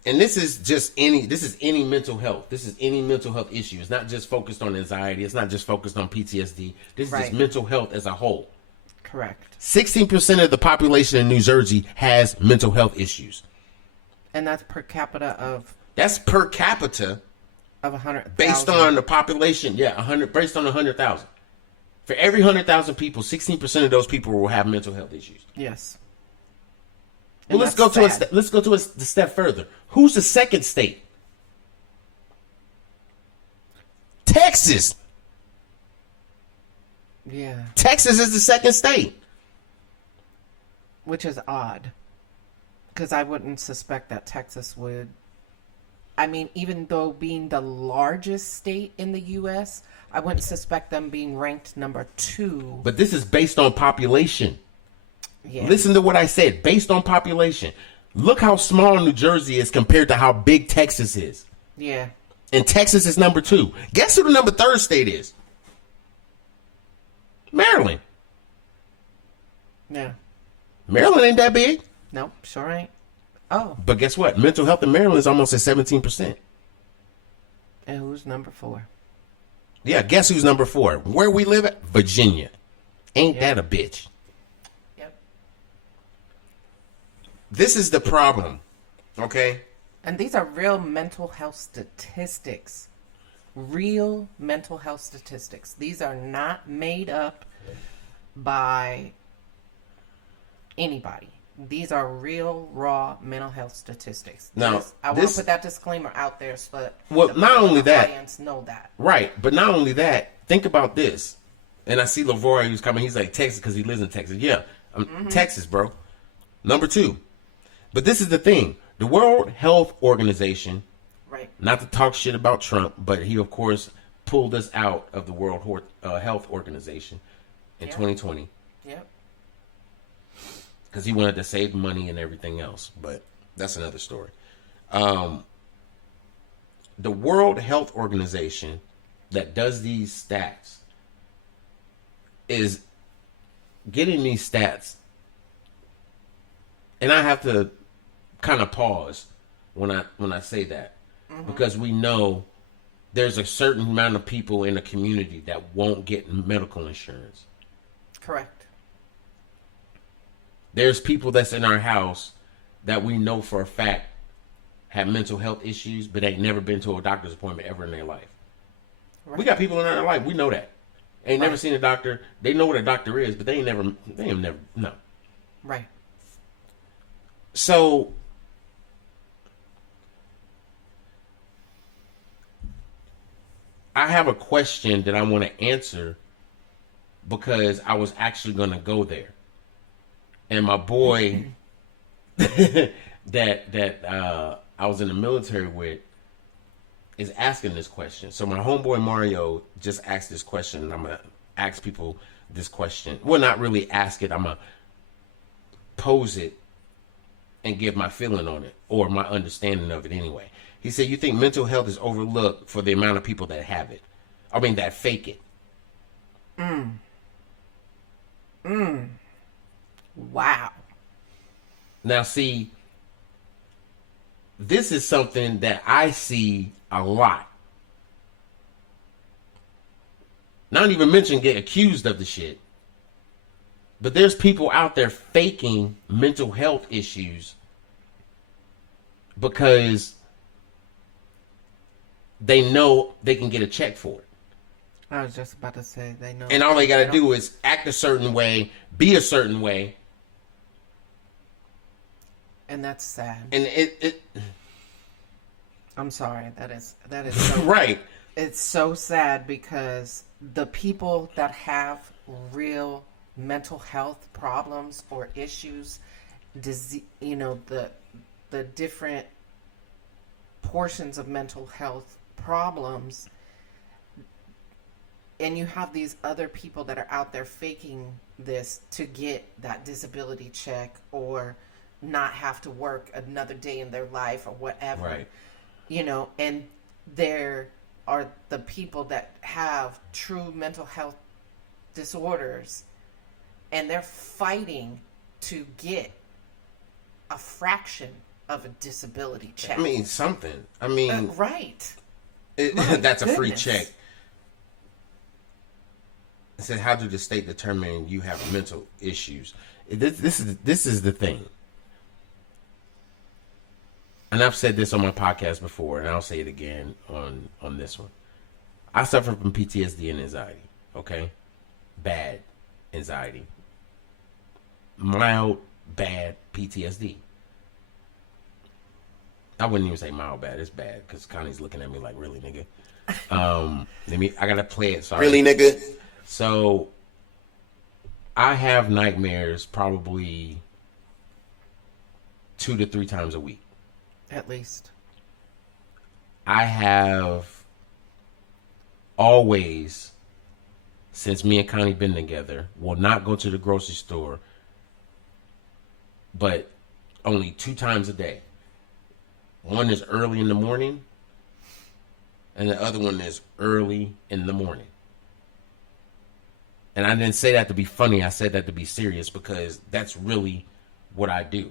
And this is any mental health. This is any mental health issue. It's not just focused on anxiety. It's not just focused on PTSD. This is just mental health as a whole. Correct. 16% of the population in New Jersey has mental health issues. And that's per capita of? That's per capita. Of 100,000. Based on the population, 100, based on 100,000. For every 100,000 people, 16% of those people will have mental health issues. Yes. Well, let's go to a step further. Who's the second state? Texas. Yeah. Texas is the second state. Which is odd. Because I wouldn't suspect that Texas would. I mean, even though being the largest state in the U.S., I wouldn't suspect them being ranked number 2. But this is based on population. Yeah. Listen to what I said. Based on population. Look how small New Jersey is compared to how big Texas is. Yeah. And Texas is number 2. Guess who the number 3 state is? Maryland. Yeah. Maryland ain't that big. Nope, sure ain't. Oh. But guess what? Mental health in Maryland is almost at 17%. And who's number 4? Yeah, guess who's number 4? Where we live at? Virginia. Ain't that a bitch? Yep. This is the problem, okay? And these are real mental health statistics. Real mental health statistics. These are not made up by anybody. These are real, raw mental health statistics. Now, I want to put that disclaimer out there so that not only that, audience know that. Right, but not only that, think about this. And I see LaVoy who's coming. He's like, Texas, because he lives in Texas. Yeah, Texas, bro. Number 2. But this is the thing. The World Health Organization, right? Not to talk shit about Trump, but he, of course, pulled us out of the World Health Organization in 2020. Yep. Because he wanted to save money and everything else. But that's another story. The World Health Organization that does these stats is getting these stats. And I have to kind of pause when I say that. Because we know there's a certain amount of people in the community that won't get medical insurance. Correct. There's people that's in our house that we know for a fact have mental health issues, but ain't never been to a doctor's appointment ever in their life. Right. We got people in our life, we know that. Ain't never seen a doctor. They know what a doctor is, but they ain't never no. Right. So I have a question that I want to answer because I was actually going to go there. And my boy that I was in the military with is asking this question. So my homeboy Mario just asked this question, and I'm going to ask people this question. Well, not really ask it. I'm going to pose it and give my feeling on it, or my understanding of it anyway. He said, you think mental health is overlooked for the amount of people that have it? I mean, that fake it. Wow. Now, see, this is something that I see a lot. Not even mention get accused of the shit. But there's people out there faking mental health issues because they know they can get a check for it. I was just about to say they know. And all they got to do is act a certain way, be a certain way. And that's sad. And it I'm sorry. That is so right. It's so sad because the people that have real mental health problems or issues, disease, the different portions of mental health problems, and you have these other people that are out there faking this to get that disability check or not have to work another day in their life or whatever. Right. And there are the people that have true mental health disorders, and they're fighting to get a fraction of a disability check. I mean, something. I mean, right. That's a free check. It said, how do the state determine you have mental issues? This is the thing. And I've said this on my podcast before, and I'll say it again on this one. I suffer from PTSD and anxiety, okay? Bad anxiety. Mild, bad PTSD. I wouldn't even say mild bad. It's bad, because Connie's looking at me like, really, nigga? I got to play it. Sorry. Really, nigga? So, I have nightmares probably 2 to 3 times a week. At least. I have always, since me and Connie been together, will not go to the grocery store, but only 2 times a day. One is early in the morning, and the other one is early in the morning. And I didn't say that to be funny. I said that to be serious because that's really what I do.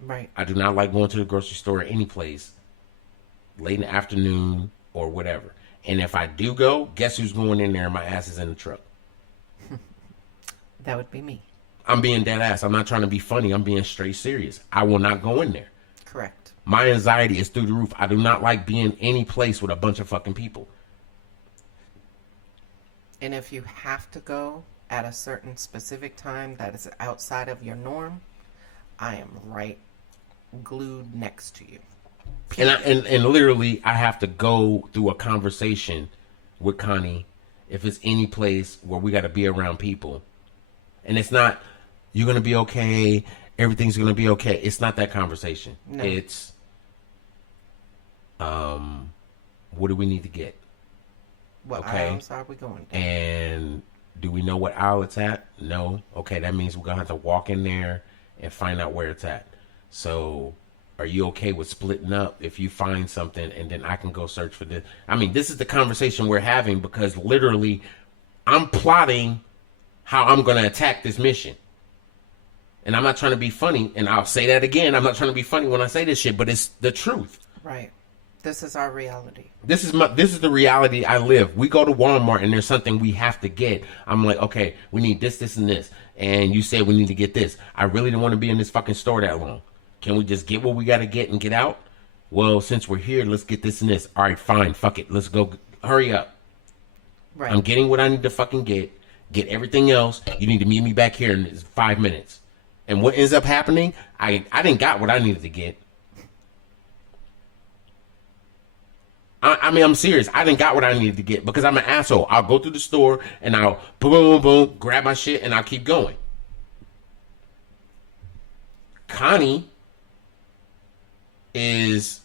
Right. I do not like going to the grocery store or any place late in the afternoon or whatever. And if I do go, guess who's going in there? My ass is in the truck. That would be me. I'm being dead ass. I'm not trying to be funny. I'm being straight serious. I will not go in there. Correct. My anxiety is through the roof. I do not like being any place with a bunch of fucking people. And if you have to go at a certain specific time that is outside of your norm, I am right glued next to you. And literally, I have to go through a conversation with Connie if it's any place where we got to be around people. And it's not, you're going to be okay, everything's going to be okay. It's not that conversation. No. It's, what do we need to get? What aisles are we going down? And do we know what aisle it's at? No. Okay, that means we're going to have to walk in there and find out where it's at. So, are you okay with splitting up if you find something and then I can go search for this? I mean, this is the conversation we're having because literally I'm plotting how I'm going to attack this mission. And I'm not trying to be funny, and I'll say that again. I'm not trying to be funny when I say this shit, but it's the truth. Right. This is our reality. This is the reality I live. We go to Walmart and there's something we have to get. I'm like, okay, we need this, this, and this. And you said we need to get this. I really don't want to be in this fucking store that long. Can we just get what we got to get and get out? Well, since we're here, let's get this and this. All right, fine. Fuck it. Let's go. Hurry up. Right. I'm getting what I need to fucking get. Get everything else. You need to meet me back here in 5 minutes. And what ends up happening, I didn't got what I needed to get. I mean, I'm serious. I didn't got what I needed to get because I'm an asshole. I'll go through the store and I'll boom, boom, boom, grab my shit and I'll keep going. Connie is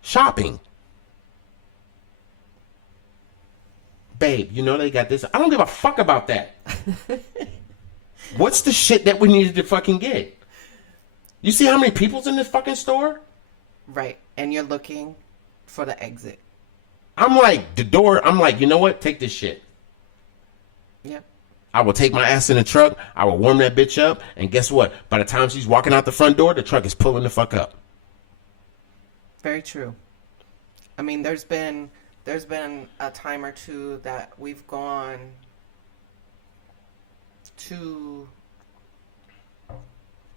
shopping. Babe, you know they got this. I don't give a fuck about that. What's the shit that we needed to fucking get? You see how many people's in this fucking store? Right. And you're looking for the exit. I'm like, the door, I'm like, you know what? Take this shit. Yep. I will take my ass in the truck. I will warm that bitch up. And guess what? By the time she's walking out the front door, the truck is pulling the fuck up. Very true. I mean, there's been a time or two that we've gone to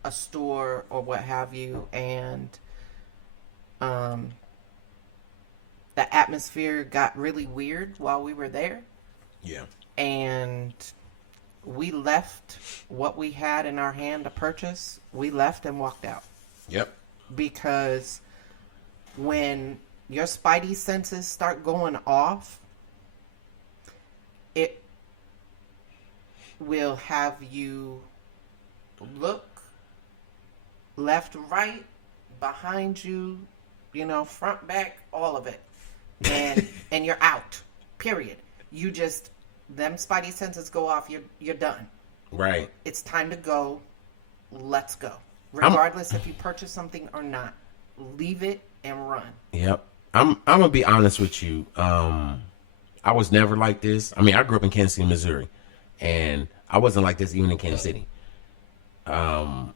a store or what have you, and the atmosphere got really weird while we were there. Yeah. And we left what we had in our hand to purchase. We left and walked out. Yep. Because when your spidey senses start going off, it will have you look left, right, behind you, you know, front, back, all of it. And you're out. Period. You just, them spidey senses go off, you're done. Right. It's time to go. Let's go. Regardless if you purchase something or not. Leave it and run. Yep. I'm gonna be honest with you. I was never like this. I mean, I grew up in Kansas City, Missouri, and I wasn't like this even in Kansas City. I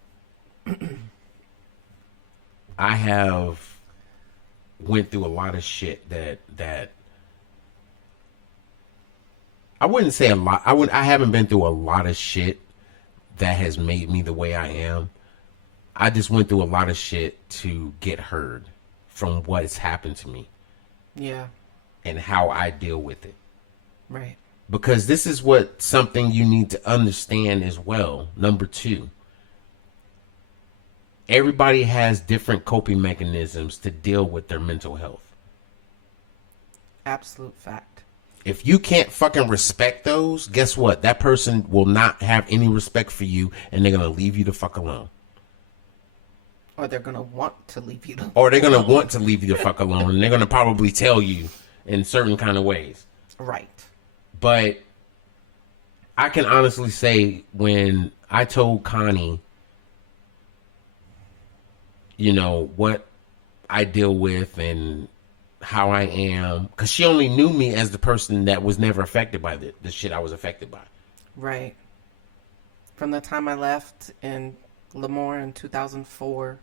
have went through a lot of shit that I wouldn't say a lot. I haven't been through a lot of shit that has made me the way I am. I just went through a lot of shit to get heard from what has happened to me. Yeah. And how I deal with it. Right. Because this is something you need to understand as well. Number 2. Everybody has different coping mechanisms to deal with their mental health. Absolute fact. If you can't fucking respect those, guess what? That person will not have any respect for you, and they're going to leave you the fuck alone. Or they're going to want to leave you the fuck alone. Or they're going to want to leave you the fuck alone, and they're going to probably tell you in certain kind of ways. Right. But I can honestly say when I told Connie, you know, what I deal with and how I am, because she only knew me as the person that was never affected by the shit I was affected by. Right. From the time I left in Lemoore in 2004,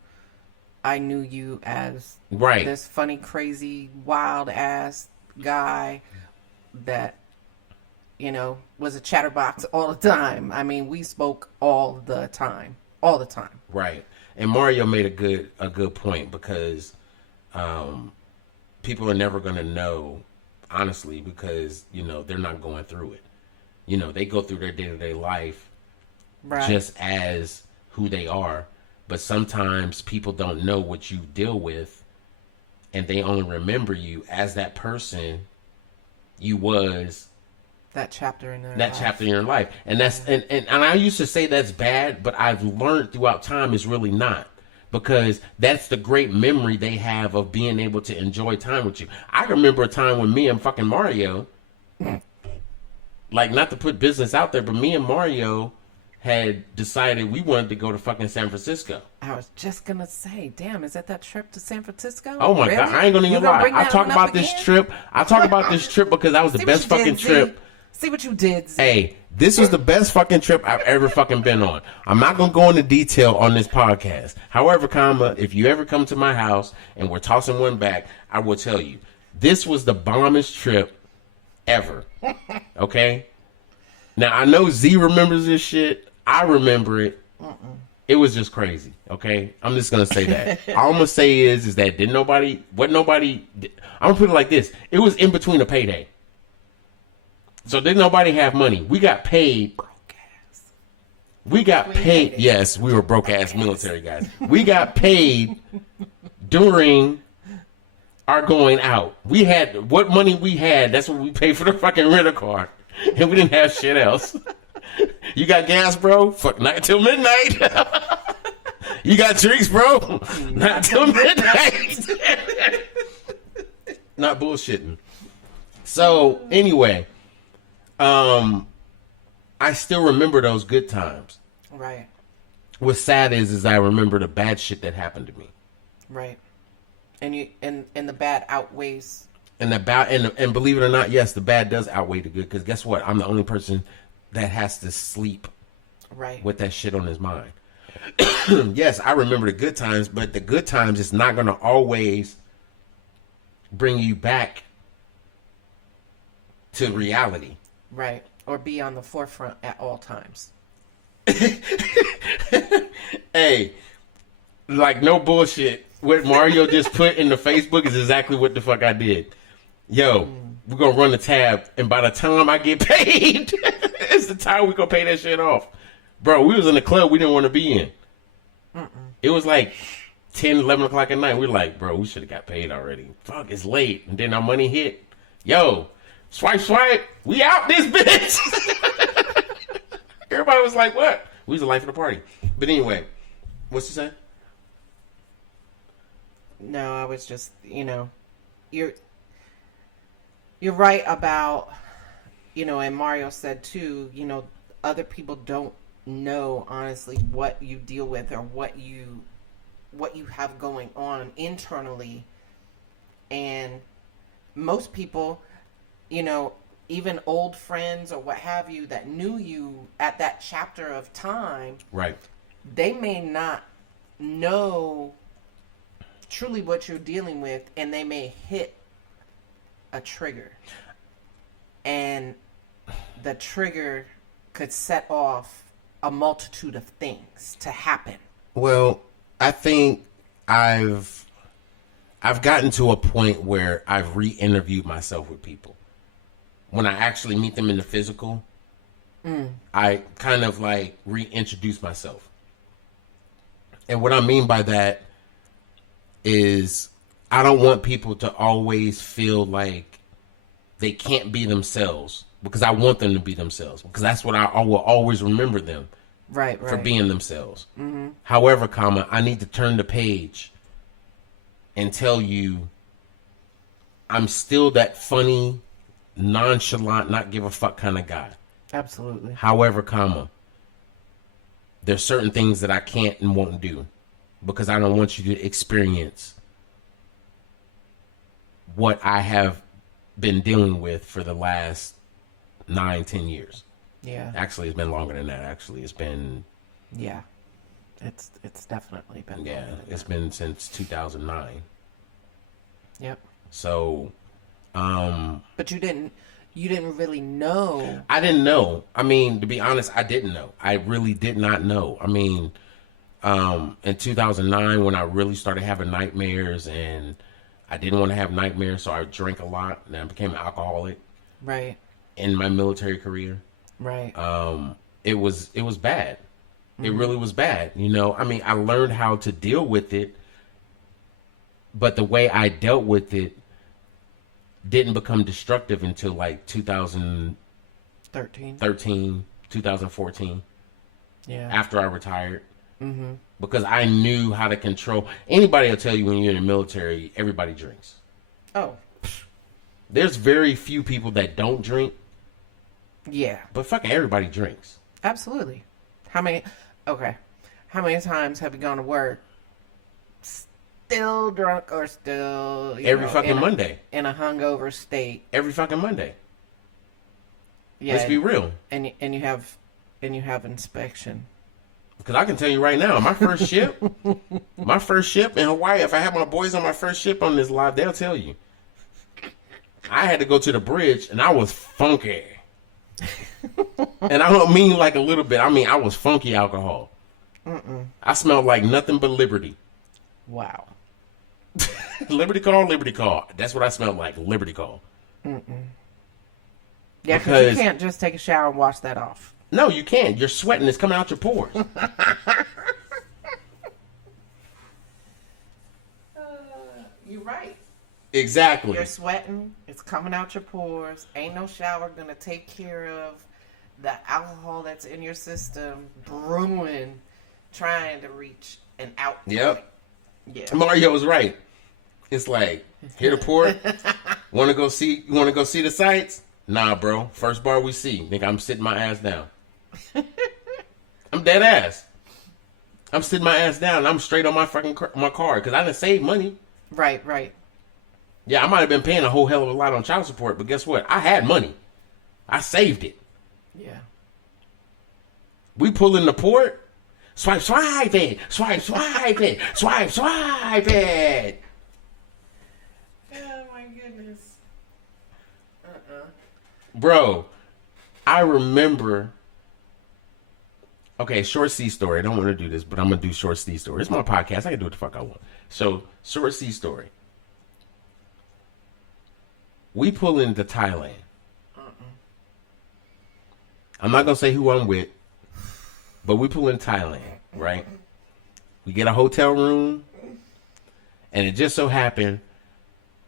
I knew you as this funny, crazy, wild ass guy that, you know, was a chatterbox all the time. I mean, we spoke all the time. All the time. Right. And Mario made a good point because people are never going to know, honestly, because, you know, they're not going through it. You know, they go through their day-to-day life just as who they are. But sometimes people don't know what you deal with, and they only remember you as that person you was. That chapter in their chapter in your life. And that's and I used to say that's bad, but I've learned throughout time it's really not. Because that's the great memory they have of being able to enjoy time with you. I remember a time when me and fucking Mario, like, not to put business out there, but me and Mario had decided we wanted to go to fucking San Francisco. I was just gonna say, damn, is that trip to San Francisco? Oh my God, I ain't gonna even lie. I talk about this trip. I talk about this trip because that was the best fucking trip. See what you did. Z. Hey, this was the best fucking trip I've ever fucking been on. I'm not going to go into detail on this podcast. However, if you ever come to my house and we're tossing one back, I will tell you, this was the bombest trip ever. Okay? Now, I know Z remembers this shit. I remember it. It was just crazy. Okay? I'm just going to say that. All I'm going to say is that I'm going to put it like this. It was in between a payday. So didn't nobody have money. We got paid. We got paid. Yes, we were broke ass military guys. We got paid during our going out. We had what money we had. That's what we paid for the fucking rental car, and we didn't have shit else. You got gas, bro? Fuck, not till midnight. You got drinks, bro? Not till midnight. Not bullshitting. So anyway. I still remember those good times. Right. What's sad is I remember the bad shit that happened to me. Right. And the bad outweighs. And believe it or not, yes, the bad does outweigh the good. Because guess what? I'm the only person that has to sleep with that shit on his mind. Yes, I remember the good times, but the good times is not going to always bring you back to reality. Right. Or be on the forefront at all times. Hey, like, no bullshit. What Mario just put in the Facebook is exactly what the fuck I did. Yo, we're going to run the tab, and by the time I get paid, it's the time we're going to pay that shit off. Bro, we was in the club we didn't want to be in. It was like 10, 11 o'clock at night. We were like, bro, we should have got paid already. Fuck, it's late. And then our money hit. Yo, swipe, we out this bitch. Everybody was like, what? We was the life of the party. But anyway, what's you saying? No, I was just, you're right about, and Mario said too, other people don't know honestly what you deal with or what you have going on internally. And most people, even old friends or what have you that knew you at that chapter of time, right? They may not know truly what you're dealing with, and they may hit a trigger, and the trigger could set off a multitude of things to happen. Well, I think I've gotten to a point where I've re-interviewed myself with people. When I actually meet them in the physical, I kind of like reintroduce myself. And what I mean by that is I don't want people to always feel like they can't be themselves, because I want them to be themselves, because that's what I will always remember them for being themselves. Mm-hmm. However, I need to turn the page and tell you I'm still that funny, nonchalant, not give a fuck kind of guy. Absolutely. However, there's certain things that I can't and won't do, because I don't want you to experience what I have been dealing with for the last 9-10 years. Yeah. Actually, it's been longer than that. Actually, it's been. Yeah. It's definitely been. Yeah, it's been since 2009. Yep. So, but you didn't really know. I didn't know. I mean, to be honest, I didn't know. I really did not know. I mean, in 2009 when I really started having nightmares, and I didn't want to have nightmares, so I drank a lot, and I became an alcoholic. Right. In my military career. Right. It was bad. It really was bad. You know, I mean, I learned how to deal with it, but the way I dealt with it didn't become destructive until like 2013, 2014. Yeah. After I retired. Because I knew how to control. Anybody will tell you when you're in the military, everybody drinks. Oh. There's very few people that don't drink. Yeah. But fucking everybody drinks. Absolutely. How many times have you gone to work still drunk or still every fucking Monday in a hungover state? Every fucking Monday. Yeah. Let's be real. And you have inspection. Because I can tell you right now, my first ship in Hawaii, if I had my boys on my first ship on this live, they'll tell you. I had to go to the bridge and I was funky. And I don't mean like a little bit. I mean, I was funky alcohol. I smelled like nothing but Liberty. Wow. Liberty Call. That's what I smelled like, Liberty Call. Yeah, because you can't just take a shower and wash that off. No, you can't. You're sweating. It's coming out your pores. You're right. Exactly. You're sweating. It's coming out your pores. Ain't no shower going to take care of the alcohol that's in your system brewing, trying to reach an out. Yep. Yeah. Mario was right. It's like, hit a port. Want to go see the sights? Nah, bro. First bar we see. Think I'm sitting my ass down. I'm dead ass. I'm sitting my ass down. And I'm straight on my fucking my card because I done saved money. Right. Yeah, I might have been paying a whole hell of a lot on child support, but guess what? I had money. I saved it. Yeah. We pull in the port. Swipe it. Swipe it. Swipe it. Oh my goodness. Bro, I remember. Okay, short C story. I don't want to do this, but I'm going to do short C story. It's my podcast. I can do what the fuck I want. So, short C story. We pull into Thailand. I'm not going to say who I'm with, but we pull in Thailand, right? We get a hotel room, and it just so happened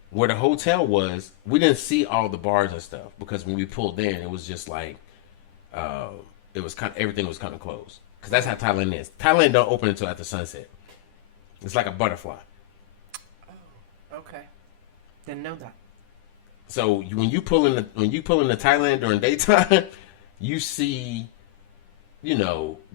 where the hotel was, we didn't see all the bars and stuff because when we pulled in, it was just like, it was kind of, everything was kind of closed because that's how Thailand is. Thailand don't open until after sunset. It's like a butterfly. Oh, okay. Didn't know that. So when you pull into Thailand during daytime, you see,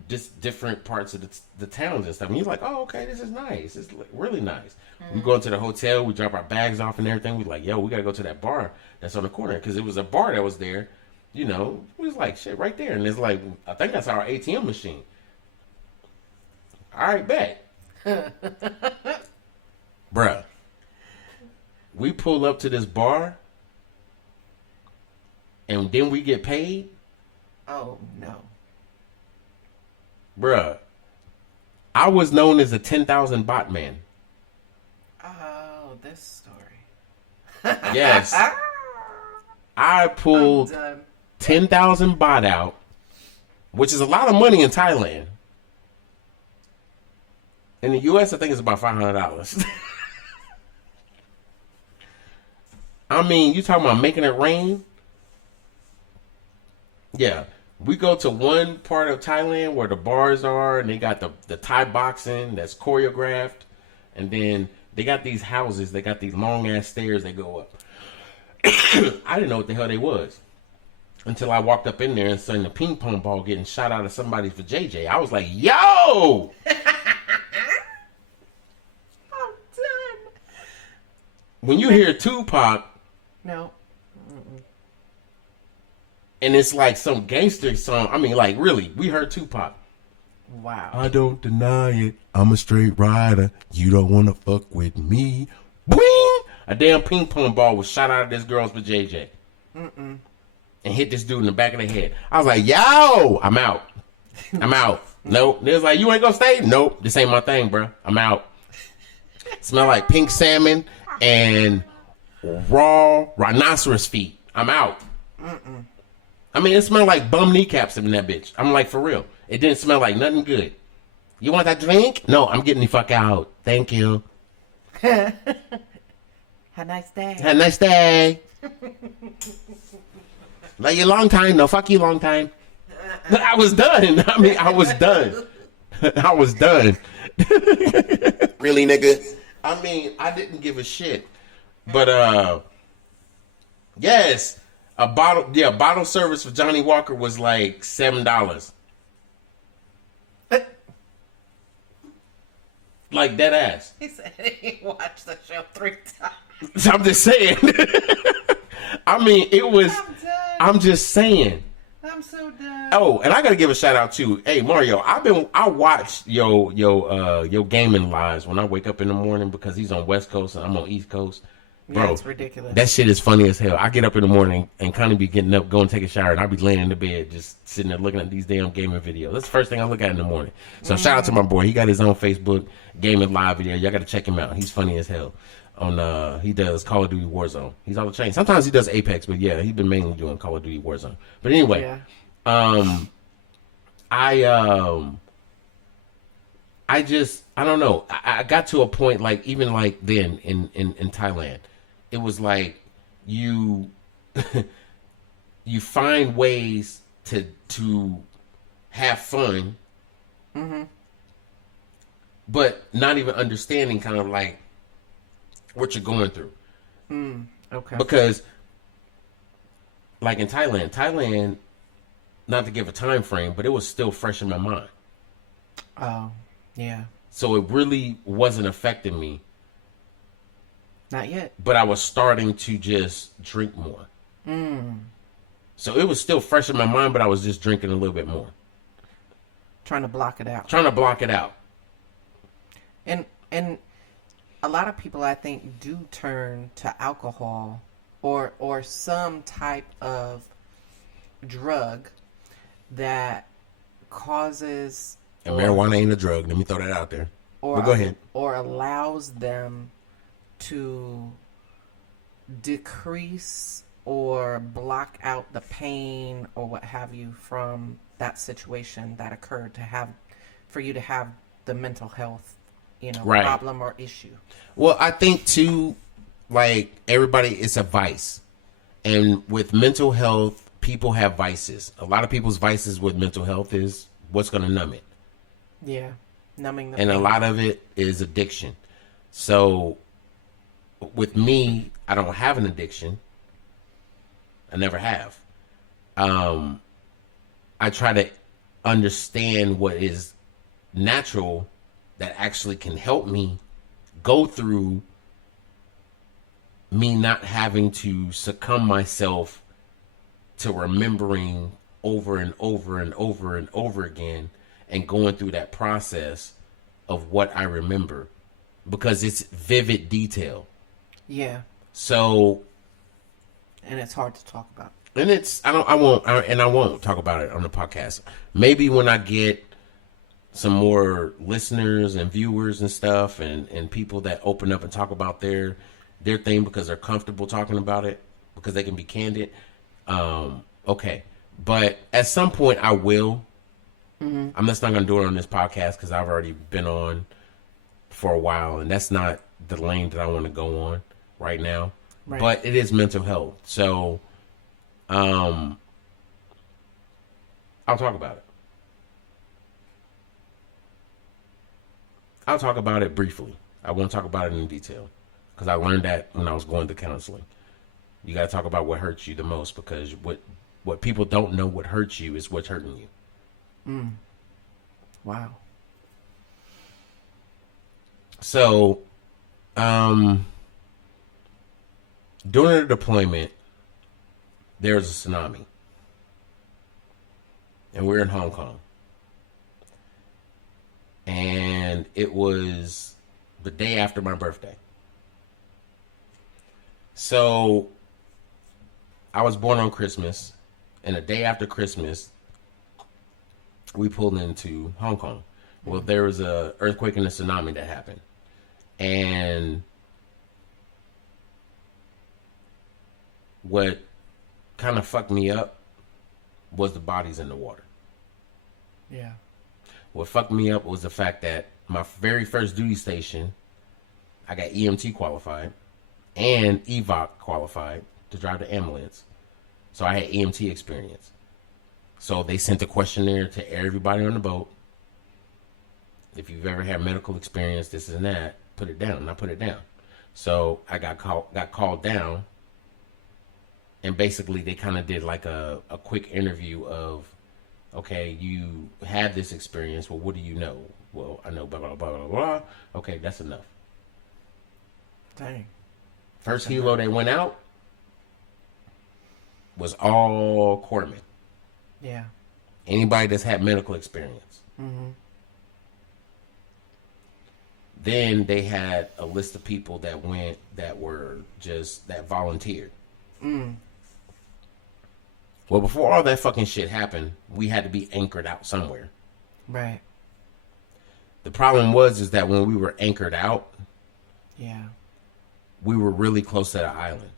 just different parts of the towns and stuff. And you're like, oh, okay, this is nice. It's really nice. We go into the hotel, we drop our bags off and everything. We're like, yo, we got to go to that bar that's on the corner. Because it was a bar that was there. It was like, shit, right there. And it's like, I think that's our ATM machine. All right, bet. Bruh. We pull up to this bar. And then we get paid. Oh, no. Bruh. I was known as a 10,000 baht man. Oh, this story. Yes. I pulled 10,000 baht out, which is a lot of money in Thailand. In the U.S., I think it's about $500. I mean, you talking about making it rain? Yeah. We go to one part of Thailand where the bars are, and they got the Thai boxing that's choreographed. And then they got these houses. They got these long-ass stairs that go up. I didn't know what the hell they was until I walked up in there and seen the ping pong ball getting shot out of somebody for JJ. I was like, yo! I'm done. When you hear Tupac... No. And it's like some gangster song. I mean, like, really, we heard Tupac. Wow. I don't deny it. I'm a straight rider. You don't want to fuck with me. Boing! A damn ping pong ball was shot out of this girl's vajayjay. And hit this dude in the back of the head. I was like, yo! I'm out. I'm out. Nope. They was like, you ain't gonna stay? Nope. This ain't my thing, bro. I'm out. Smell like pink salmon and raw rhinoceros feet. I'm out. I mean, it smelled like bum kneecaps in that bitch. I'm like, for real. It didn't smell like nothing good. You want that drink? No, I'm getting the fuck out. Thank you. Have a nice day. Have a nice day. Like you long time. No, fuck you long time. I was done. I mean, I was done. I was done. Really, nigga? I mean, I didn't give a shit. But, yes. Bottle service for Johnny Walker was like $7. Like dead ass. He said he watched the show 3 times. I'm just saying. I mean, it was. I'm just saying. I'm so done. Oh, and I gotta give a shout out to, hey Mario. I watch your gaming lives when I wake up in the morning because he's on West Coast and I'm on East Coast. Bro, yeah, it's ridiculous. That shit is funny as hell. I get up in the morning and kind of be getting up, going to take a shower, and I be laying in the bed just sitting there looking at these damn gaming videos. That's the first thing I look at in the morning. So shout out to my boy. He got his own Facebook gaming live video. Y'all got to check him out. He's funny as hell. He does Call of Duty Warzone. He's on the chain. Sometimes he does Apex, but yeah, he's been mainly doing Call of Duty Warzone. But anyway, I don't know. I got to a point like even like then in Thailand, it was like you find ways to have fun, but not even understanding kind of like what you're going through. Okay. Because like in Thailand, not to give a time frame, but it was still fresh in my mind. Oh, yeah. So it really wasn't affecting me. Not yet. But I was starting to just drink more. So it was still fresh in my mind, but I was just drinking a little bit more. Trying to block it out. And a lot of people, I think, do turn to alcohol or some type of drug that causes... And marijuana ain't a drug. Let me throw that out there. But go ahead. Or allows them to decrease or block out the pain or what have you from that situation that occurred for you to have the mental health, right, problem or issue. Well, I think too, like everybody, it's a vice. And with mental health, people have vices. A lot of people's vices with mental health is what's going to numb it. Yeah, numbing the pain. And a lot of it is addiction. So with me, I don't have an addiction. I never have. I try to understand what is natural that actually can help me go through me not having to succumb myself to remembering over and over and over and over again and going through that process of what I remember because it's vivid detail. Yeah. So. And it's hard to talk about. And I won't talk about it on the podcast. Maybe when I get some more listeners and viewers and stuff and people that open up and talk about their thing because they're comfortable talking about it because they can be candid. Okay. But at some point I will. I'm just not going to do it on this podcast because I've already been on for a while and that's not the lane that I want to go on right now. Right. But it is mental health. So, I'll talk about it. I'll talk about it briefly. I won't talk about it in detail because I learned that when I was going to counseling. You got to talk about what hurts you the most because what people don't know what hurts you is what's hurting you. Wow. So, during the deployment, there was a tsunami. And we're in Hong Kong. And it was the day after my birthday. So, I was born on Christmas. And the day after Christmas, we pulled into Hong Kong. Well, there was a earthquake and a tsunami that happened. And what kind of fucked me up was the bodies in the water. Yeah. What fucked me up was the fact that my very first duty station, I got EMT qualified and EVOC qualified to drive the ambulance. So I had EMT experience. So they sent a questionnaire to everybody on the boat. If you've ever had medical experience, this and that, put it down. And I put it down. So I got called down. And basically they kind of did like a quick interview of, okay, you had this experience. Well, what do you know? Well, I know blah, blah, blah, blah, blah. Okay, that's enough. Dang. First helo they went out was all corpsmen. Yeah. Anybody that's had medical experience. Mm-hmm. Then they had a list of people that went that volunteered. Mm. Well, before all that fucking shit happened, we had to be anchored out somewhere. Right. The problem is that when we were anchored out, yeah, we were really close to the island.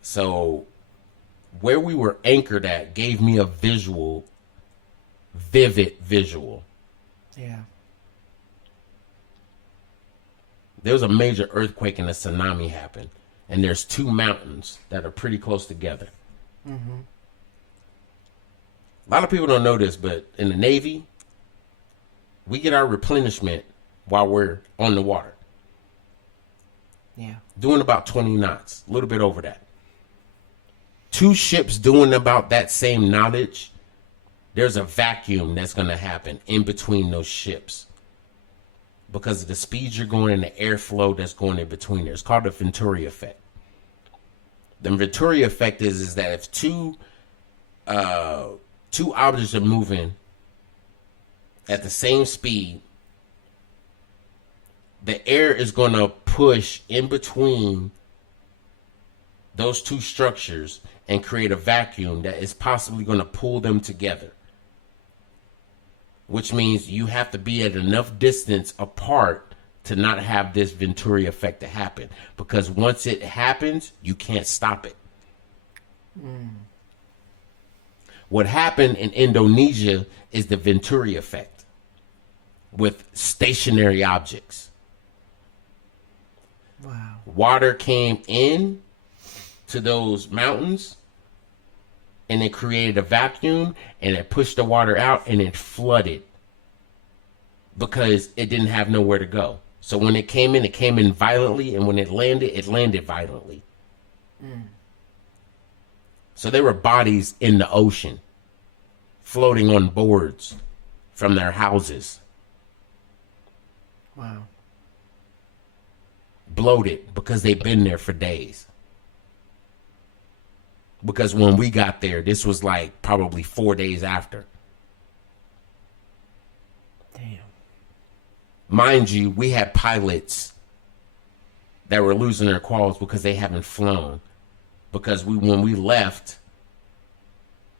So where we were anchored at gave me a vivid visual. Yeah. There was a major earthquake and a tsunami happened. And there's two mountains that are pretty close together. Mm-hmm. A lot of people don't know this, but in the Navy, we get our replenishment while we're on the water. Yeah. Doing about 20 knots, a little bit over that. Two ships doing about that same knottage, there's a vacuum that's going to happen in between those ships. Because of the speed you're going and the airflow that's going in between there. It's called the Venturi effect. The Venturi effect is that if two objects are moving at the same speed, the air is going to push in between those two structures and create a vacuum that is possibly going to pull them together. Which means you have to be at enough distance apart to not have this Venturi effect to happen. Because once it happens, you can't stop it. Mm. What happened in Indonesia is the Venturi effect with stationary objects. Wow. Water came in to those mountains and it created a vacuum and it pushed the water out and it flooded because it didn't have nowhere to go. So when it came in violently, and when it landed violently. Mm. So there were bodies in the ocean floating on boards from their houses. Wow. Bloated because they've been there for days. Because when we got there, this was like probably 4 days after. Damn. Mind you, we had pilots that were losing their quals because they haven't flown. Because when we left,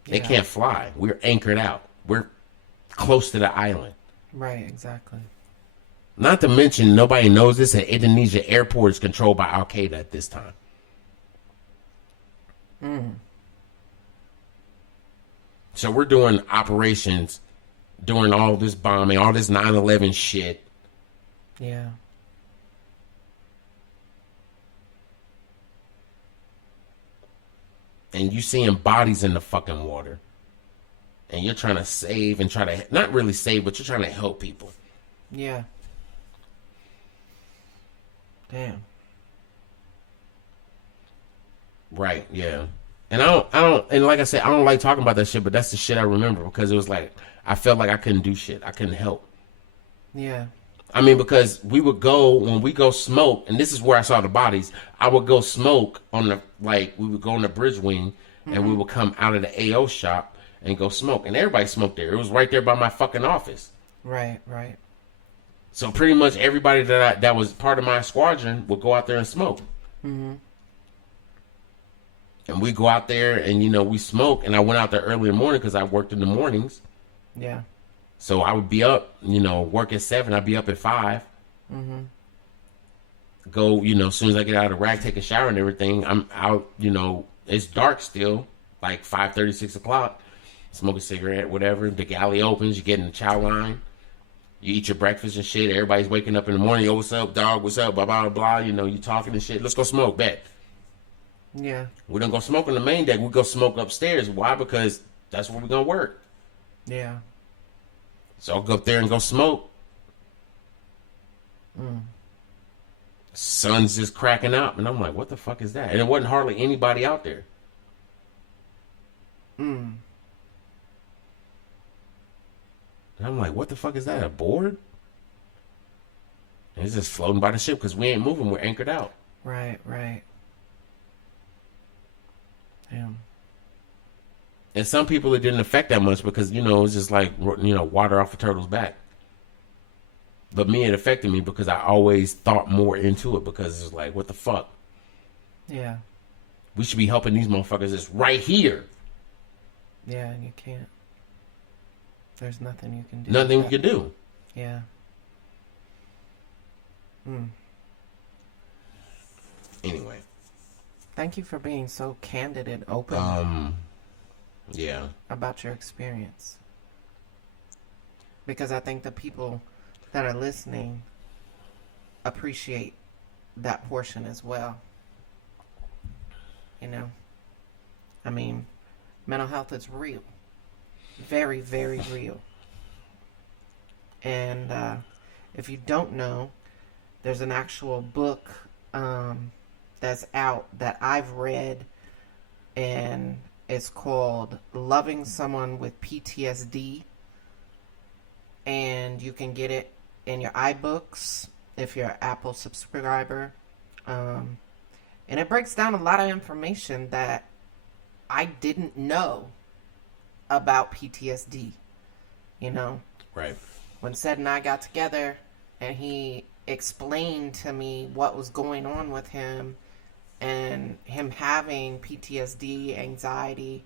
they can't fly. We're anchored out. We're close to the island. Right, exactly. Not to mention, nobody knows this, that Indonesia airport is controlled by Al-Qaeda at this time. Mm. So we're doing operations during all this bombing, all this 9/11 shit. Yeah. And you seeing bodies in the fucking water. And you're trying to save and try to, not really save, but you're trying to help people. Yeah. Damn. Right, yeah. And I don't, and like I said, I don't like talking about that shit, but that's the shit I remember because it was like, I felt like I couldn't do shit. I couldn't help. Yeah. I mean, because we would go, when we go smoke, and this is where I saw the bodies, I would go smoke on the, like, we would go on the bridge wing, and we would come out of the AO shop and go smoke. And everybody smoked there. It was right there by my fucking office. Right, right. So pretty much everybody that was part of my squadron would go out there and smoke. Mm-hmm. And we go out there and, you know, we smoke. And I went out there early in the morning because I worked in the mornings. Yeah. So I would be up, you know, work at 7. I'd be up at 5. Mm-hmm. Go, you know, as soon as I get out of the rack, take a shower and everything, I'm out, you know, it's dark still, like 5:30, 6 o'clock. Smoke a cigarette, whatever. The galley opens, you get in the chow line. You eat your breakfast and shit. Everybody's waking up in the morning. Yo, what's up, dog? What's up? Blah, blah, blah. You know, you talking and shit. Let's go smoke, bet. Yeah. We don't go smoke on the main deck. We go smoke upstairs. Why? Because that's where we're going to work. Yeah. So I'll go up there and go smoke. Mm. Sun's just cracking up. And I'm like, what the fuck is that? And there wasn't hardly anybody out there. Mm. And I'm like, what the fuck is that? A board? And it's just floating by the ship because we ain't moving. We're anchored out. Right, right. Damn. And some people it didn't affect that much because, you know, it's just like, you know, water off a turtle's back. But me, it affected me because I always thought more into it because it's like, what the fuck? Yeah. We should be helping these motherfuckers. It's right here. Yeah, and you can't. There's nothing you can do. Nothing we can do. Yeah. Mm. Anyway. Thank you for being so candid and open. Yeah. About your experience. Because I think the people that are listening appreciate that portion as well. You know? I mean, mental health is real. Very, very real. And if you don't know, there's an actual book that's out that I've read, and it's called Loving Someone with PTSD. And you can get it in your iBooks if you're an Apple subscriber. And it breaks down a lot of information that I didn't know about PTSD, you know? Right. When Sed and I got together and he explained to me what was going on with him and him having PTSD, anxiety,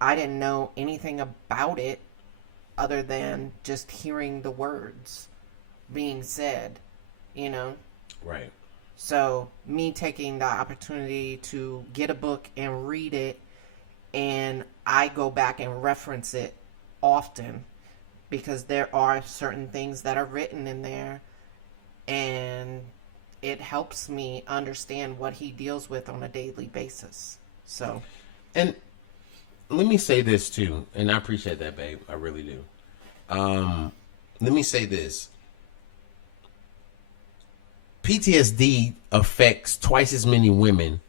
I didn't know anything about it other than just hearing the words being said, you know? Right. So me taking the opportunity to get a book and read it, and I go back and reference it often because there are certain things that are written in there, and it helps me understand what he deals with on a daily basis. So, and let me say this too, and I appreciate that, babe. I really do. Let me say this. PTSD affects twice as many women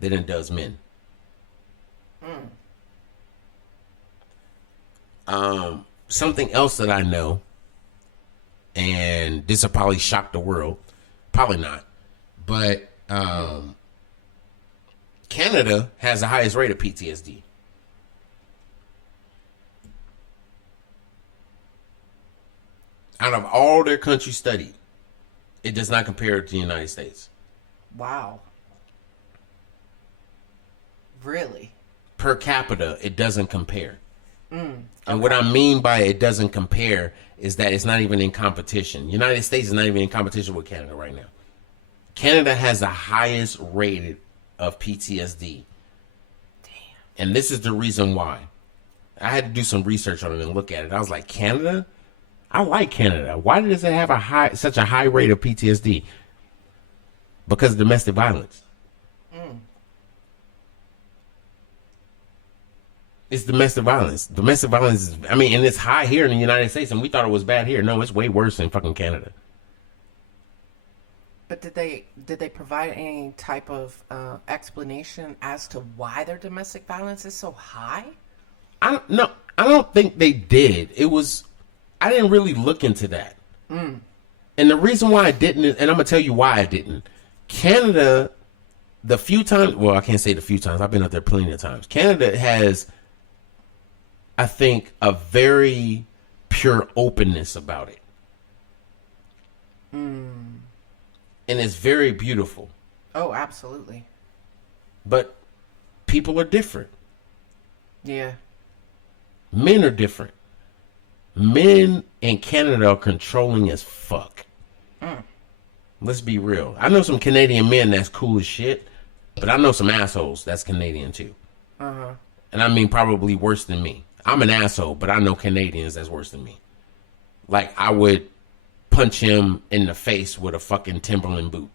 than it does men. Something else that I know, and this will probably shock the world, probably not, but Canada has the highest rate of PTSD. Out of all their countries studied, it does not compare to the United States. wow. Really? Per capita, it doesn't compare. Okay. And what I mean by it doesn't compare is that it's not even in competition. United States is not even in competition with Canada right now. Canada has the highest rated of PTSD. Damn. And this is the reason why. I had to do some research on it and look at it. I was like, Canada? I like Canada. Why does it have such a high rate of PTSD? Because of domestic violence. It's domestic violence. Domestic violence is, I mean, and it's high here in the United States, and we thought it was bad here. No, it's way worse in fucking Canada. But did they provide any type of explanation as to why their domestic violence is so high? I don't think they did. I didn't really look into that. And the reason why I didn't, and I'm going to tell you why I didn't. Canada, the few times, well, I can't say the few times. I've been up there plenty of times. Canada has, I think, a very pure openness about it. And it's very beautiful. Oh, absolutely. But people are different. Yeah. Men are different. Men in Canada are controlling as fuck. Let's be real. I know some Canadian men that's cool as shit, but I know some assholes that's Canadian too. And I mean probably worse than me. I'm an asshole, but I know Canadians that's worse than me. Like, I would punch him in the face with a fucking Timberland boot.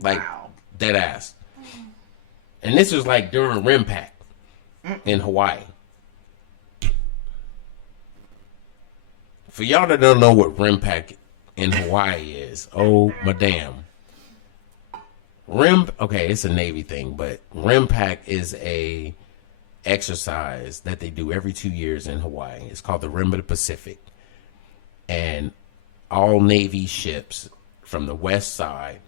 Like, dead ass. And this was like during RIMPAC in Hawaii. For y'all that don't know what RIMPAC in Hawaii is, oh madam. Okay, it's a Navy thing, but RIMPAC is a exercise that they do every 2 years in Hawaii. It's called the Rim of the Pacific. And all Navy ships from the west side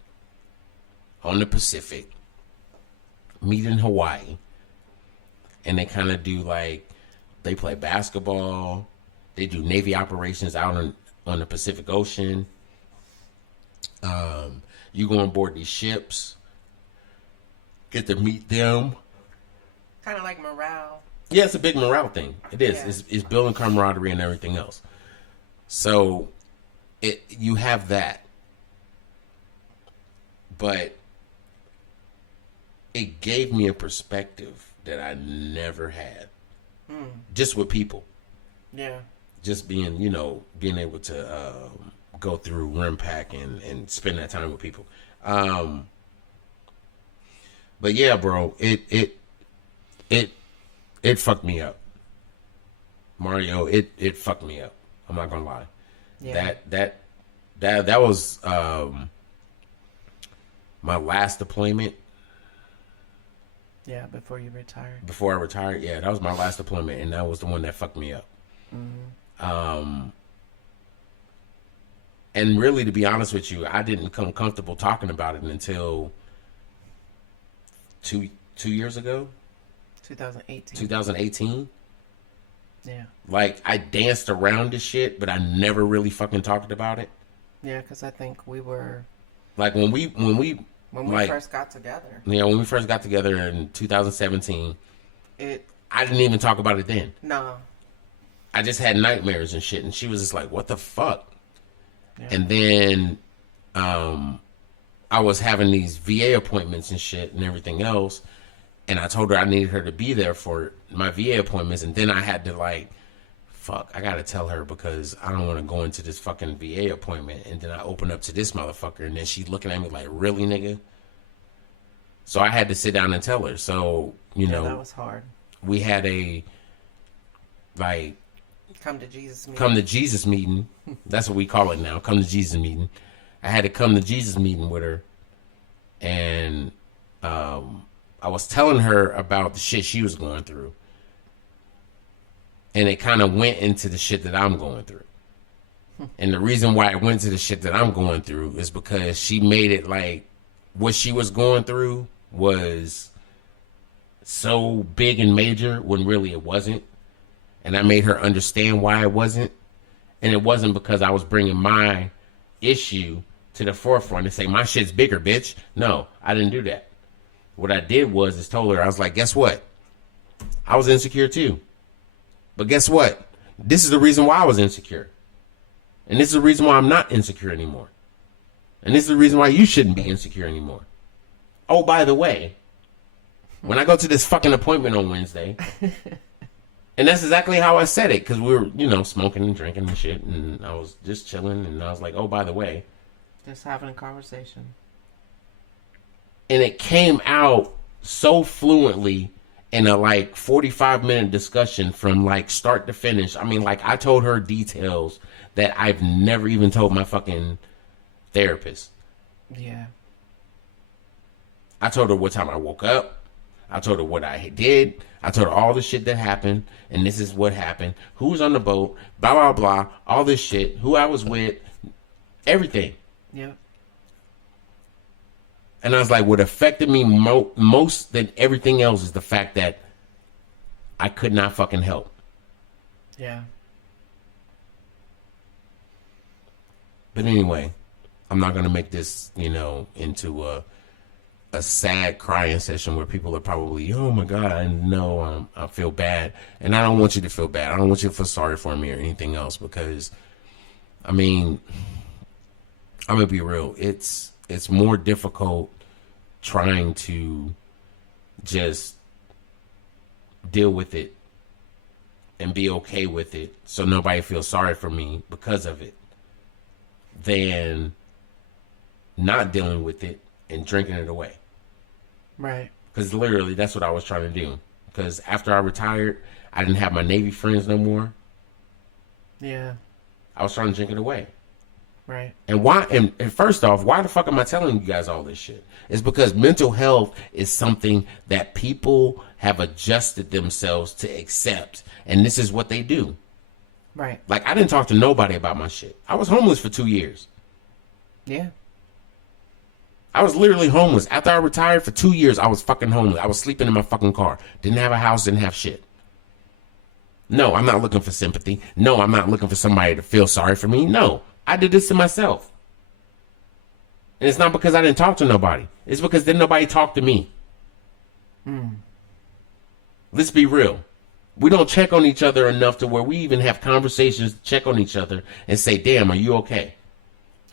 on the Pacific meet in Hawaii. And they kind of do like, they play basketball. They do Navy operations out on the Pacific Ocean. You go on board these ships, get to meet them. Kind of like morale. Yeah, it's a big morale thing. It is. Yeah. It's building camaraderie and everything else. So, you have that. But it gave me a perspective that I never had. Just with people. Yeah. Just being able to go through RIMPAC and spend that time with people. But yeah, bro, it fucked me up. Mario, it fucked me up. I'm not gonna lie. Yeah. That was my last deployment. Yeah, before you retired. Before I retired, yeah, that was my last deployment, and that was the one that fucked me up. And really, to be honest with you, I didn't come comfortable talking about it until two years ago. 2018. Yeah. Like, I danced around this shit, but I never really fucking talked about it. Yeah, because I think we were... Like, when we first got together. Yeah, when we first got together in 2017, I didn't even talk about it then. No. I just had nightmares and shit, and she was just like, what the fuck? Yeah. And then I was having these VA appointments and shit and everything else, and I told her I needed her to be there for my VA appointments, and then I had to like, fuck, I gotta tell her because I don't want to go into this fucking VA appointment, and then I open up to this motherfucker, and then she's looking at me like, really, nigga? So I had to sit down and tell her. So, that was hard. We had a, like... Come to Jesus meeting. Come to Jesus meeting. That's what we call it now. Come to Jesus meeting. I had to come to Jesus meeting with her. And I was telling her about the shit she was going through. And it kind of went into the shit that I'm going through. And the reason why it went to the shit that I'm going through is because she made it like what she was going through was so big and major when really it wasn't. And I made her understand why it wasn't. And it wasn't because I was bringing my issue to the forefront and say, my shit's bigger, bitch. No, I didn't do that. What I did was told her, I was like, guess what? I was insecure too. But guess what? This is the reason why I was insecure. And this is the reason why I'm not insecure anymore. And this is the reason why you shouldn't be insecure anymore. Oh, by the way, when I go to this fucking appointment on Wednesday... And that's exactly how I said it, because we were, smoking and drinking and shit, and I was just chilling, and I was like, oh, by the way. Just having a conversation. And it came out so fluently in a, 45-minute discussion from, start to finish. I mean, I told her details that I've never even told my fucking therapist. Yeah. I told her what time I woke up. I told her what I did. I told her all the shit that happened, and this is what happened. Who was on the boat, blah, blah, blah, all this shit, who I was with, everything. Yep. And I was like, what affected me most than everything else is the fact that I could not fucking help. Yeah. But anyway, I'm not going to make this, into a sad crying session where people are probably, oh my God, I know I feel bad. And I don't want you to feel bad. I don't want you to feel sorry for me or anything else, because, I mean, I'm going to be real. It's more difficult trying to just deal with it and be okay with it so nobody feels sorry for me because of it than not dealing with it and drinking it away. Right. Because literally that's what I was trying to do. Because after I retired, I didn't have my Navy friends no more. Yeah. I was trying to drink it away. Right. And why? And first off, why the fuck am I telling you guys all this shit? It's because mental health is something that people have adjusted themselves to accept. And this is what they do. Right. Like, I didn't talk to nobody about my shit. I was homeless for 2 years. Yeah. I was literally homeless. After I retired for 2 years, I was fucking homeless. I was sleeping in my fucking car. Didn't have a house, didn't have shit. No, I'm not looking for sympathy. No, I'm not looking for somebody to feel sorry for me. No, I did this to myself. And it's not because I didn't talk to nobody. It's because then nobody talked to me. Let's be real. We don't check on each other enough to where we even have conversations, check on each other and say, damn, are you okay?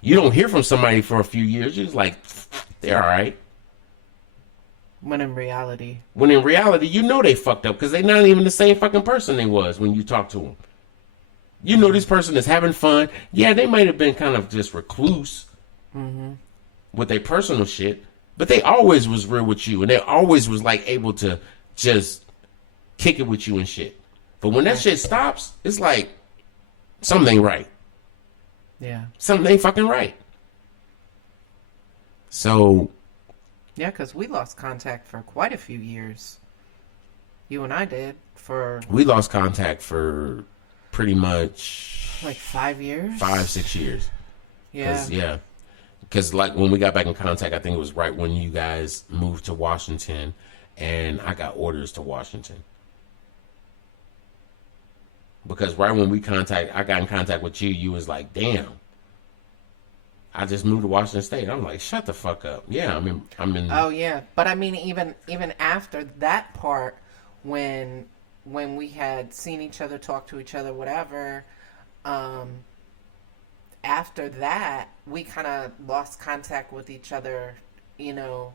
You don't hear from somebody for a few years. You're just like, they're all right. When in reality, you know they fucked up because they're not even the same fucking person they was when you talk to them. You know this person is having fun. Yeah, they might have been kind of just recluse with their personal shit, but they always was real with you, and they always was like able to just kick it with you and shit. But when that shit stops, it's like something ain't right. Yeah. Something ain't fucking right. So. Yeah, because we lost contact for quite a few years. You and I did for. We lost contact for pretty much. Like 5 years? 5-6 years. Yeah. Yeah. Because like when we got back in contact, I think it was right when you guys moved to Washington and I got orders to Washington. Because right when I got in contact with you, you was like, damn, I just moved to Washington State. I'm like, shut the fuck up. Yeah, I'm in. Oh yeah, but I mean, even after that part, when we had seen each other, talked to each other, whatever, after that, we kind of lost contact with each other, you know,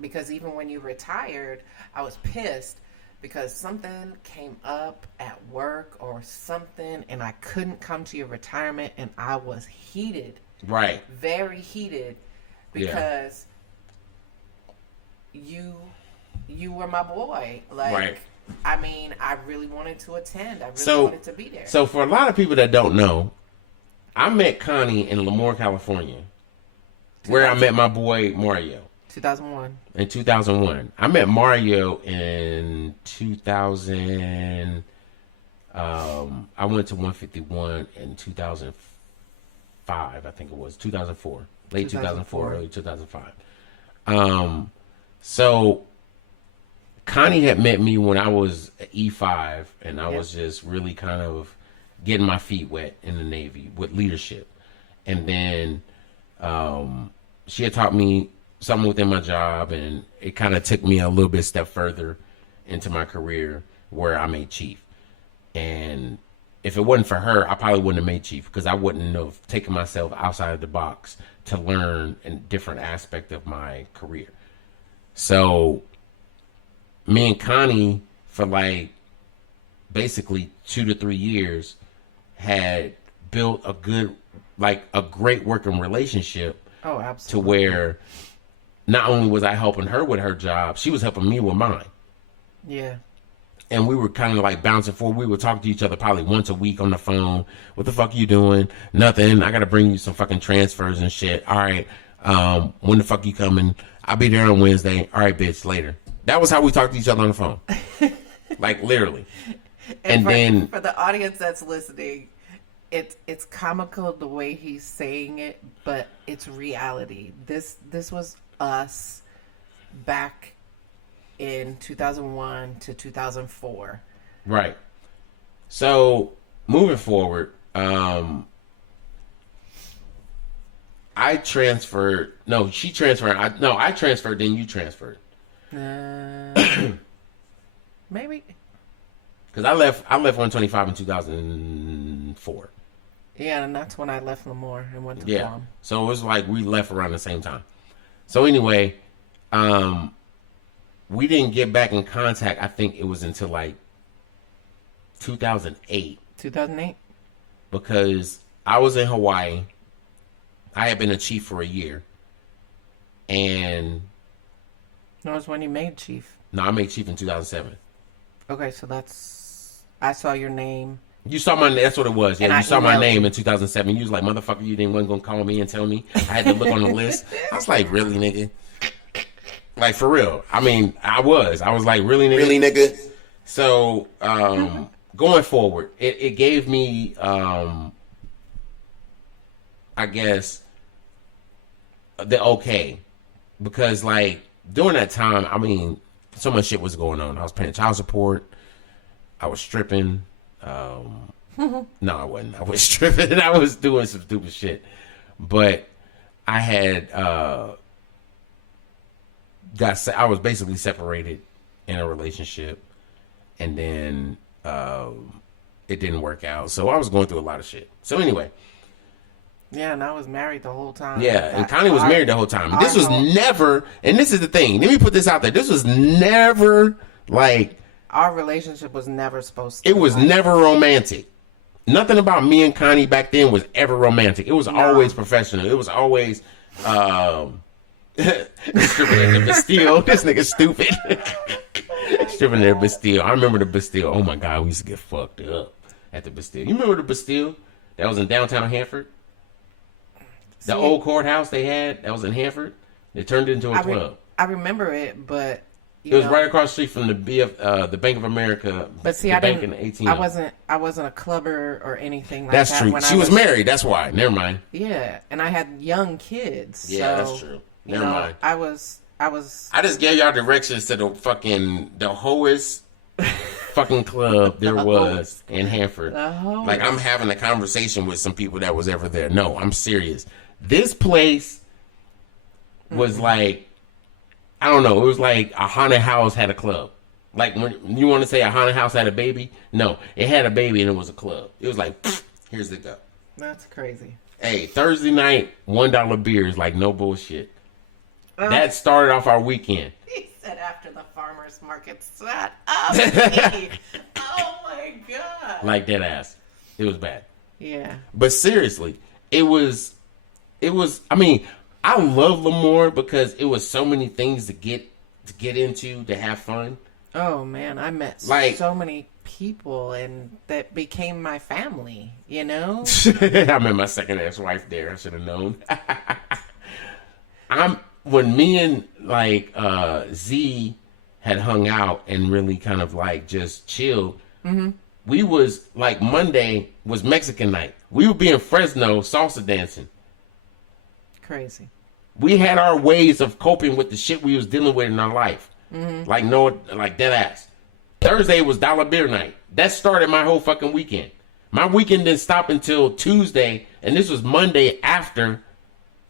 because even when you retired, I was pissed because something came up at work or something, and I couldn't come to your retirement, and I was heated. Right. Very heated because you were my boy. Like, right. I mean, I really wanted to attend. I really wanted to be there. So for a lot of people that don't know, I met Connie in Lemoore, California, where I met my boy Mario. 2001. In 2001. I met Mario in 2000. I went to 151 in 2005, I think it was. 2004. Late 2004, early 2005. So Connie had met me when I was E5, and I was just really kind of getting my feet wet in the Navy with leadership. And then she had taught me something within my job, and it kind of took me a little bit step further into my career where I made chief. And if it wasn't for her, I probably wouldn't have made chief because I wouldn't have taken myself outside of the box to learn a different aspect of my career. So me and Connie for like basically 2 to 3 years had built a great working relationship. Oh, absolutely. To where not only was I helping her with her job, she was helping me with mine. Yeah. And we were kind of like bouncing forward. We would talk to each other probably once a week on the phone. What the fuck are you doing? Nothing. I got to bring you some fucking transfers and shit. All right. When the fuck you coming? I'll be there on Wednesday. All right, bitch, later. That was how we talked to each other on the phone. Like literally. And then for the audience that's listening, it's comical the way he's saying it, but it's reality. This was us back in 2001 to 2004. Right. So moving forward, I transferred. No, she transferred. I transferred. Then you transferred. Maybe. Because I left 125 in 2004. Yeah, and that's when I left Lemoore and went to Guam. So it was like we left around the same time. So anyway, we didn't get back in contact. I think it was until like 2008. 2008? Because I was in Hawaii. I had been a chief for a year. And... No, it was when you made chief. No, I made chief in 2007. Okay, so that's... I saw your name. You saw my name. That's what it was. Yeah, you saw my name you. In 2007. You was like, motherfucker, you wasn't going to call me and tell me. I had to look on the list. I was like, really, nigga? Like, for real. I mean, I was like, really, nigga? Really, nigga? So, going forward, it gave me, I guess, the okay. Because, like, during that time, I mean, so much shit was going on. I was paying child support. I was stripping. No, I wasn't. I was stripping. I was doing some stupid shit. But I had I was basically separated in a relationship, and then it didn't work out. So I was going through a lot of shit. So anyway. Yeah, and I was married the whole time. Yeah, and Connie was married the whole time. This was never, and this is the thing. Let me put this out there. This was never like... Our relationship was never supposed to. It was never romantic. Nothing about me and Connie back then was ever romantic. It was always professional. It was always stripping at the Bastille. This nigga stupid. Stripping at the Bastille. I remember the Bastille. Oh my God, we used to get fucked up at the Bastille. You remember the Bastille that was in downtown Hanford? The old courthouse they had that was in Hanford. They turned it into a club. I remember it, but it was right across the street from the Bank of America. But see, I wasn't a clubber or anything like that. That's true. She was married. That's why. Never mind. Yeah, and I had young kids. Yeah, that's true. Never mind. I was. I just gave y'all directions to the hoest fucking club there was in Hanford. Like I'm having a conversation with some people that was ever there. No, I'm serious. This place was like, I don't know, it was like a haunted house had a club. Like when you want to say a haunted house had a baby? No, it had a baby and it was a club. It was like, here's the go. That's crazy. Hey, Thursday night, $1 beers, like no bullshit. That started off our weekend. He said after the farmer's market. Shut up, me. Oh my God. Like that ass. It was bad. Yeah. But seriously, it was, I mean, I love Lemoore because it was so many things to get into, to have fun. Oh man, I met so many people and that became my family, you know? I met my second ex-wife there. I should have known. When me and Z had hung out and really kind of like just chilled, we was like Monday was Mexican night. We would be in Fresno salsa dancing. Crazy. We had our ways of coping with the shit we was dealing with in our life. Like dead ass. Thursday was dollar beer night. That started my whole fucking weekend. My weekend didn't stop until Tuesday, and this was Monday after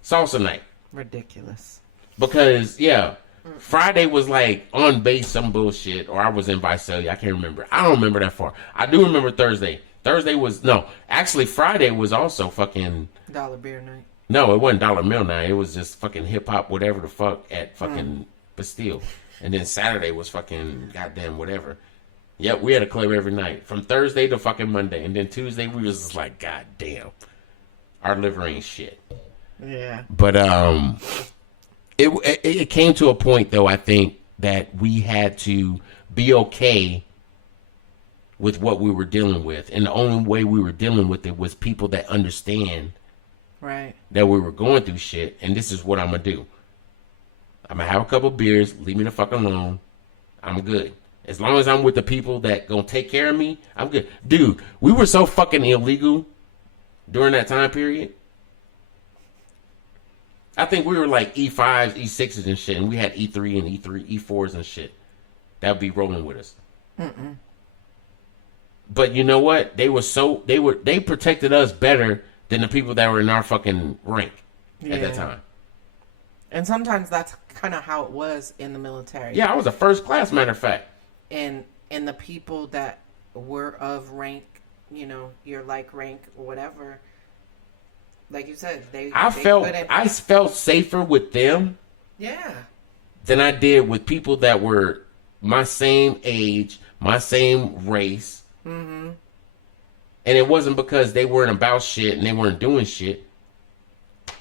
salsa night. Ridiculous. Because, Friday was like on base some bullshit, or I was in Visalia. I can't remember. I don't remember that far. I do remember Thursday. Friday was also fucking... Dollar beer night. No, it wasn't dollar meal night. It was just fucking hip hop, whatever the fuck, at fucking Bastille. And then Saturday was fucking goddamn whatever. Yep, we had a club every night. From Thursday to fucking Monday. And then Tuesday we was just like, God damn. Our liver ain't shit. Yeah. But it came to a point though, I think, that we had to be okay with what we were dealing with. And the only way we were dealing with it was people that understand that we were going through shit, and this is what I'm gonna do. I'm gonna have a couple beers, leave me the fuck alone. I'm good. As long as I'm with the people that gonna take care of me, I'm good. Dude, we were so fucking illegal during that time period. I think we were like E5s, E6s and shit, and we had E3 and E4s and shit. That would be rolling with us. But you know what? They protected us better than the people that were in our fucking rank. at that time. And sometimes that's kind of how it was in the military. Yeah, I was a first class, matter of fact. And the people that were of rank, you know, your like rank or whatever, like you said, I felt safer with them. Yeah. Than I did with people that were my same age, my same race. Mm-hmm. And it wasn't because they weren't about shit and they weren't doing shit.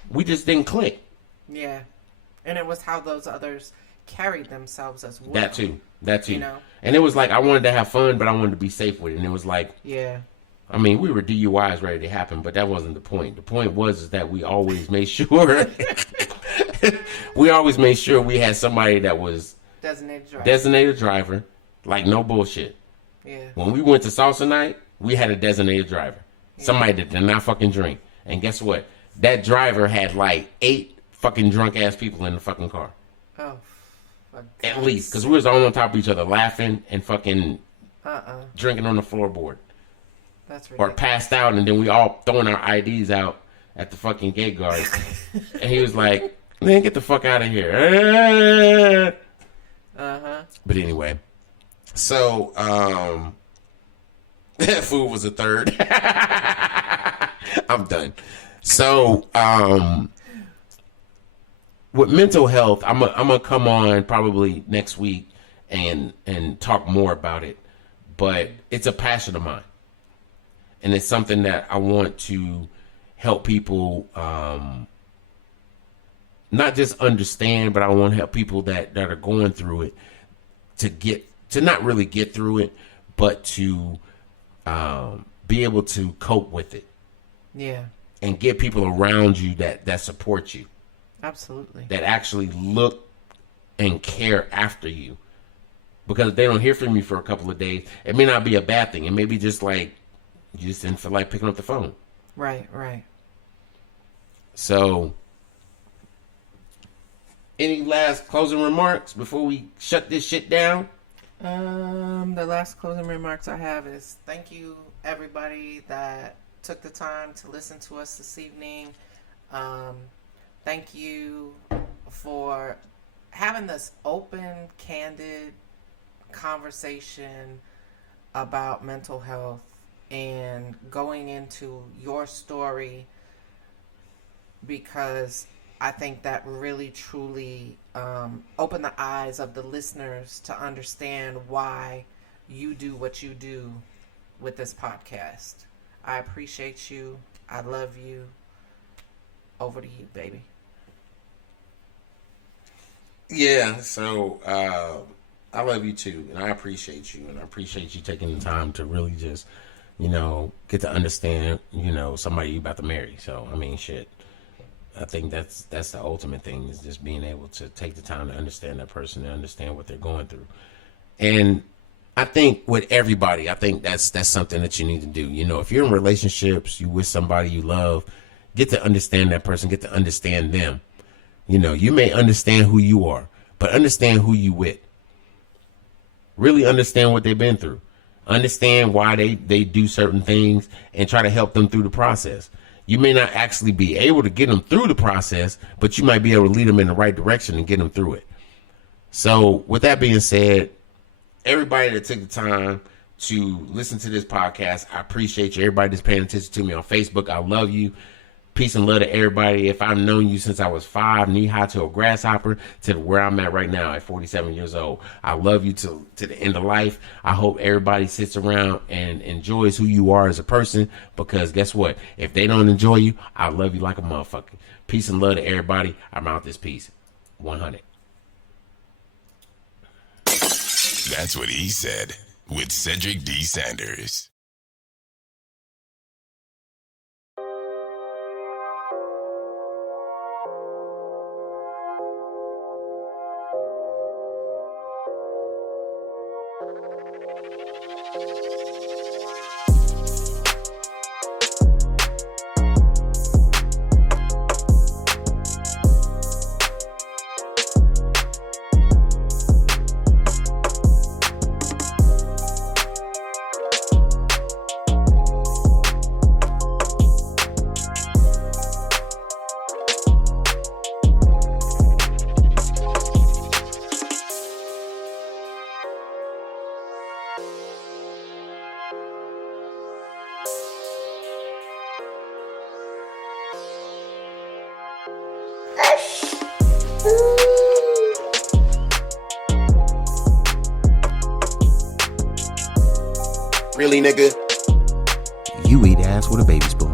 We just didn't click. Yeah. And it was how those others carried themselves as well. That too. You know? And it was like I wanted to have fun, but I wanted to be safe with it. And it was like, yeah. I mean, we were DUIs ready to happen, but that wasn't the point. The point was that we always made sure we had somebody that was designated driver, like no bullshit. Yeah. When we went to salsa night, we had a designated driver. Yeah. Somebody that did not fucking drink. And guess what? That driver had like 8 fucking drunk ass people in the fucking car. Oh. At least, because we was all on top of each other laughing and fucking drinking on the floorboard. That's ridiculous. Or passed out, and then we all throwing our IDs out at the fucking gate guard. And he was like, man, get the fuck out of here. But anyway, so food was a third. I'm done. So with mental health, I'm gonna come on probably next week and talk more about it. But it's a passion of mine, and it's something that I want to help people not just understand, but I want to help people that are going through it to not really get through it, but to be able to cope with it. Yeah. And get people around you that support you. Absolutely. That actually look and care after you. Because if they don't hear from you for a couple of days, it may not be a bad thing. It may be just like you just didn't feel like picking up the phone. Right, right. So, any last closing remarks before we shut this shit down? The last closing remarks I have is thank you everybody that took the time to listen to us this evening. Thank you for having this open, candid conversation about mental health and going into your story, because I think that really truly opened the eyes of the listeners to understand why you do what you do with this podcast. I appreciate you. I love you. Over to you, baby. Yeah, so I love you too, and I appreciate you, and I appreciate you taking the time to really just, get to understand, somebody you about to marry. So, I mean, shit. I think that's the ultimate thing, is just being able to take the time to understand that person and understand what they're going through. And I think with everybody, I think that's something that you need to do. If you're in relationships, you with somebody you love, get to understand that person, get to understand them. You may understand who you are, but understand who you with. Really understand what they've been through. Understand why they do certain things and try to help them through the process. You may not actually be able to get them through the process, but you might be able to lead them in the right direction and get them through it. So with that being said, everybody that took the time to listen to this podcast, I appreciate you. Everybody that's paying attention to me on Facebook, I love you. Peace and love to everybody. If I've known you since I was 5, knee high to a grasshopper, to where I'm at right now at 47 years old, I love you to the end of life. I hope everybody sits around and enjoys who you are as a person, because guess what? If they don't enjoy you, I love you like a motherfucker. Peace and love to everybody. I'm out this piece. 100. That's what he said with Cedric D. Sanders. Really, nigga? You eat ass with a baby spoon.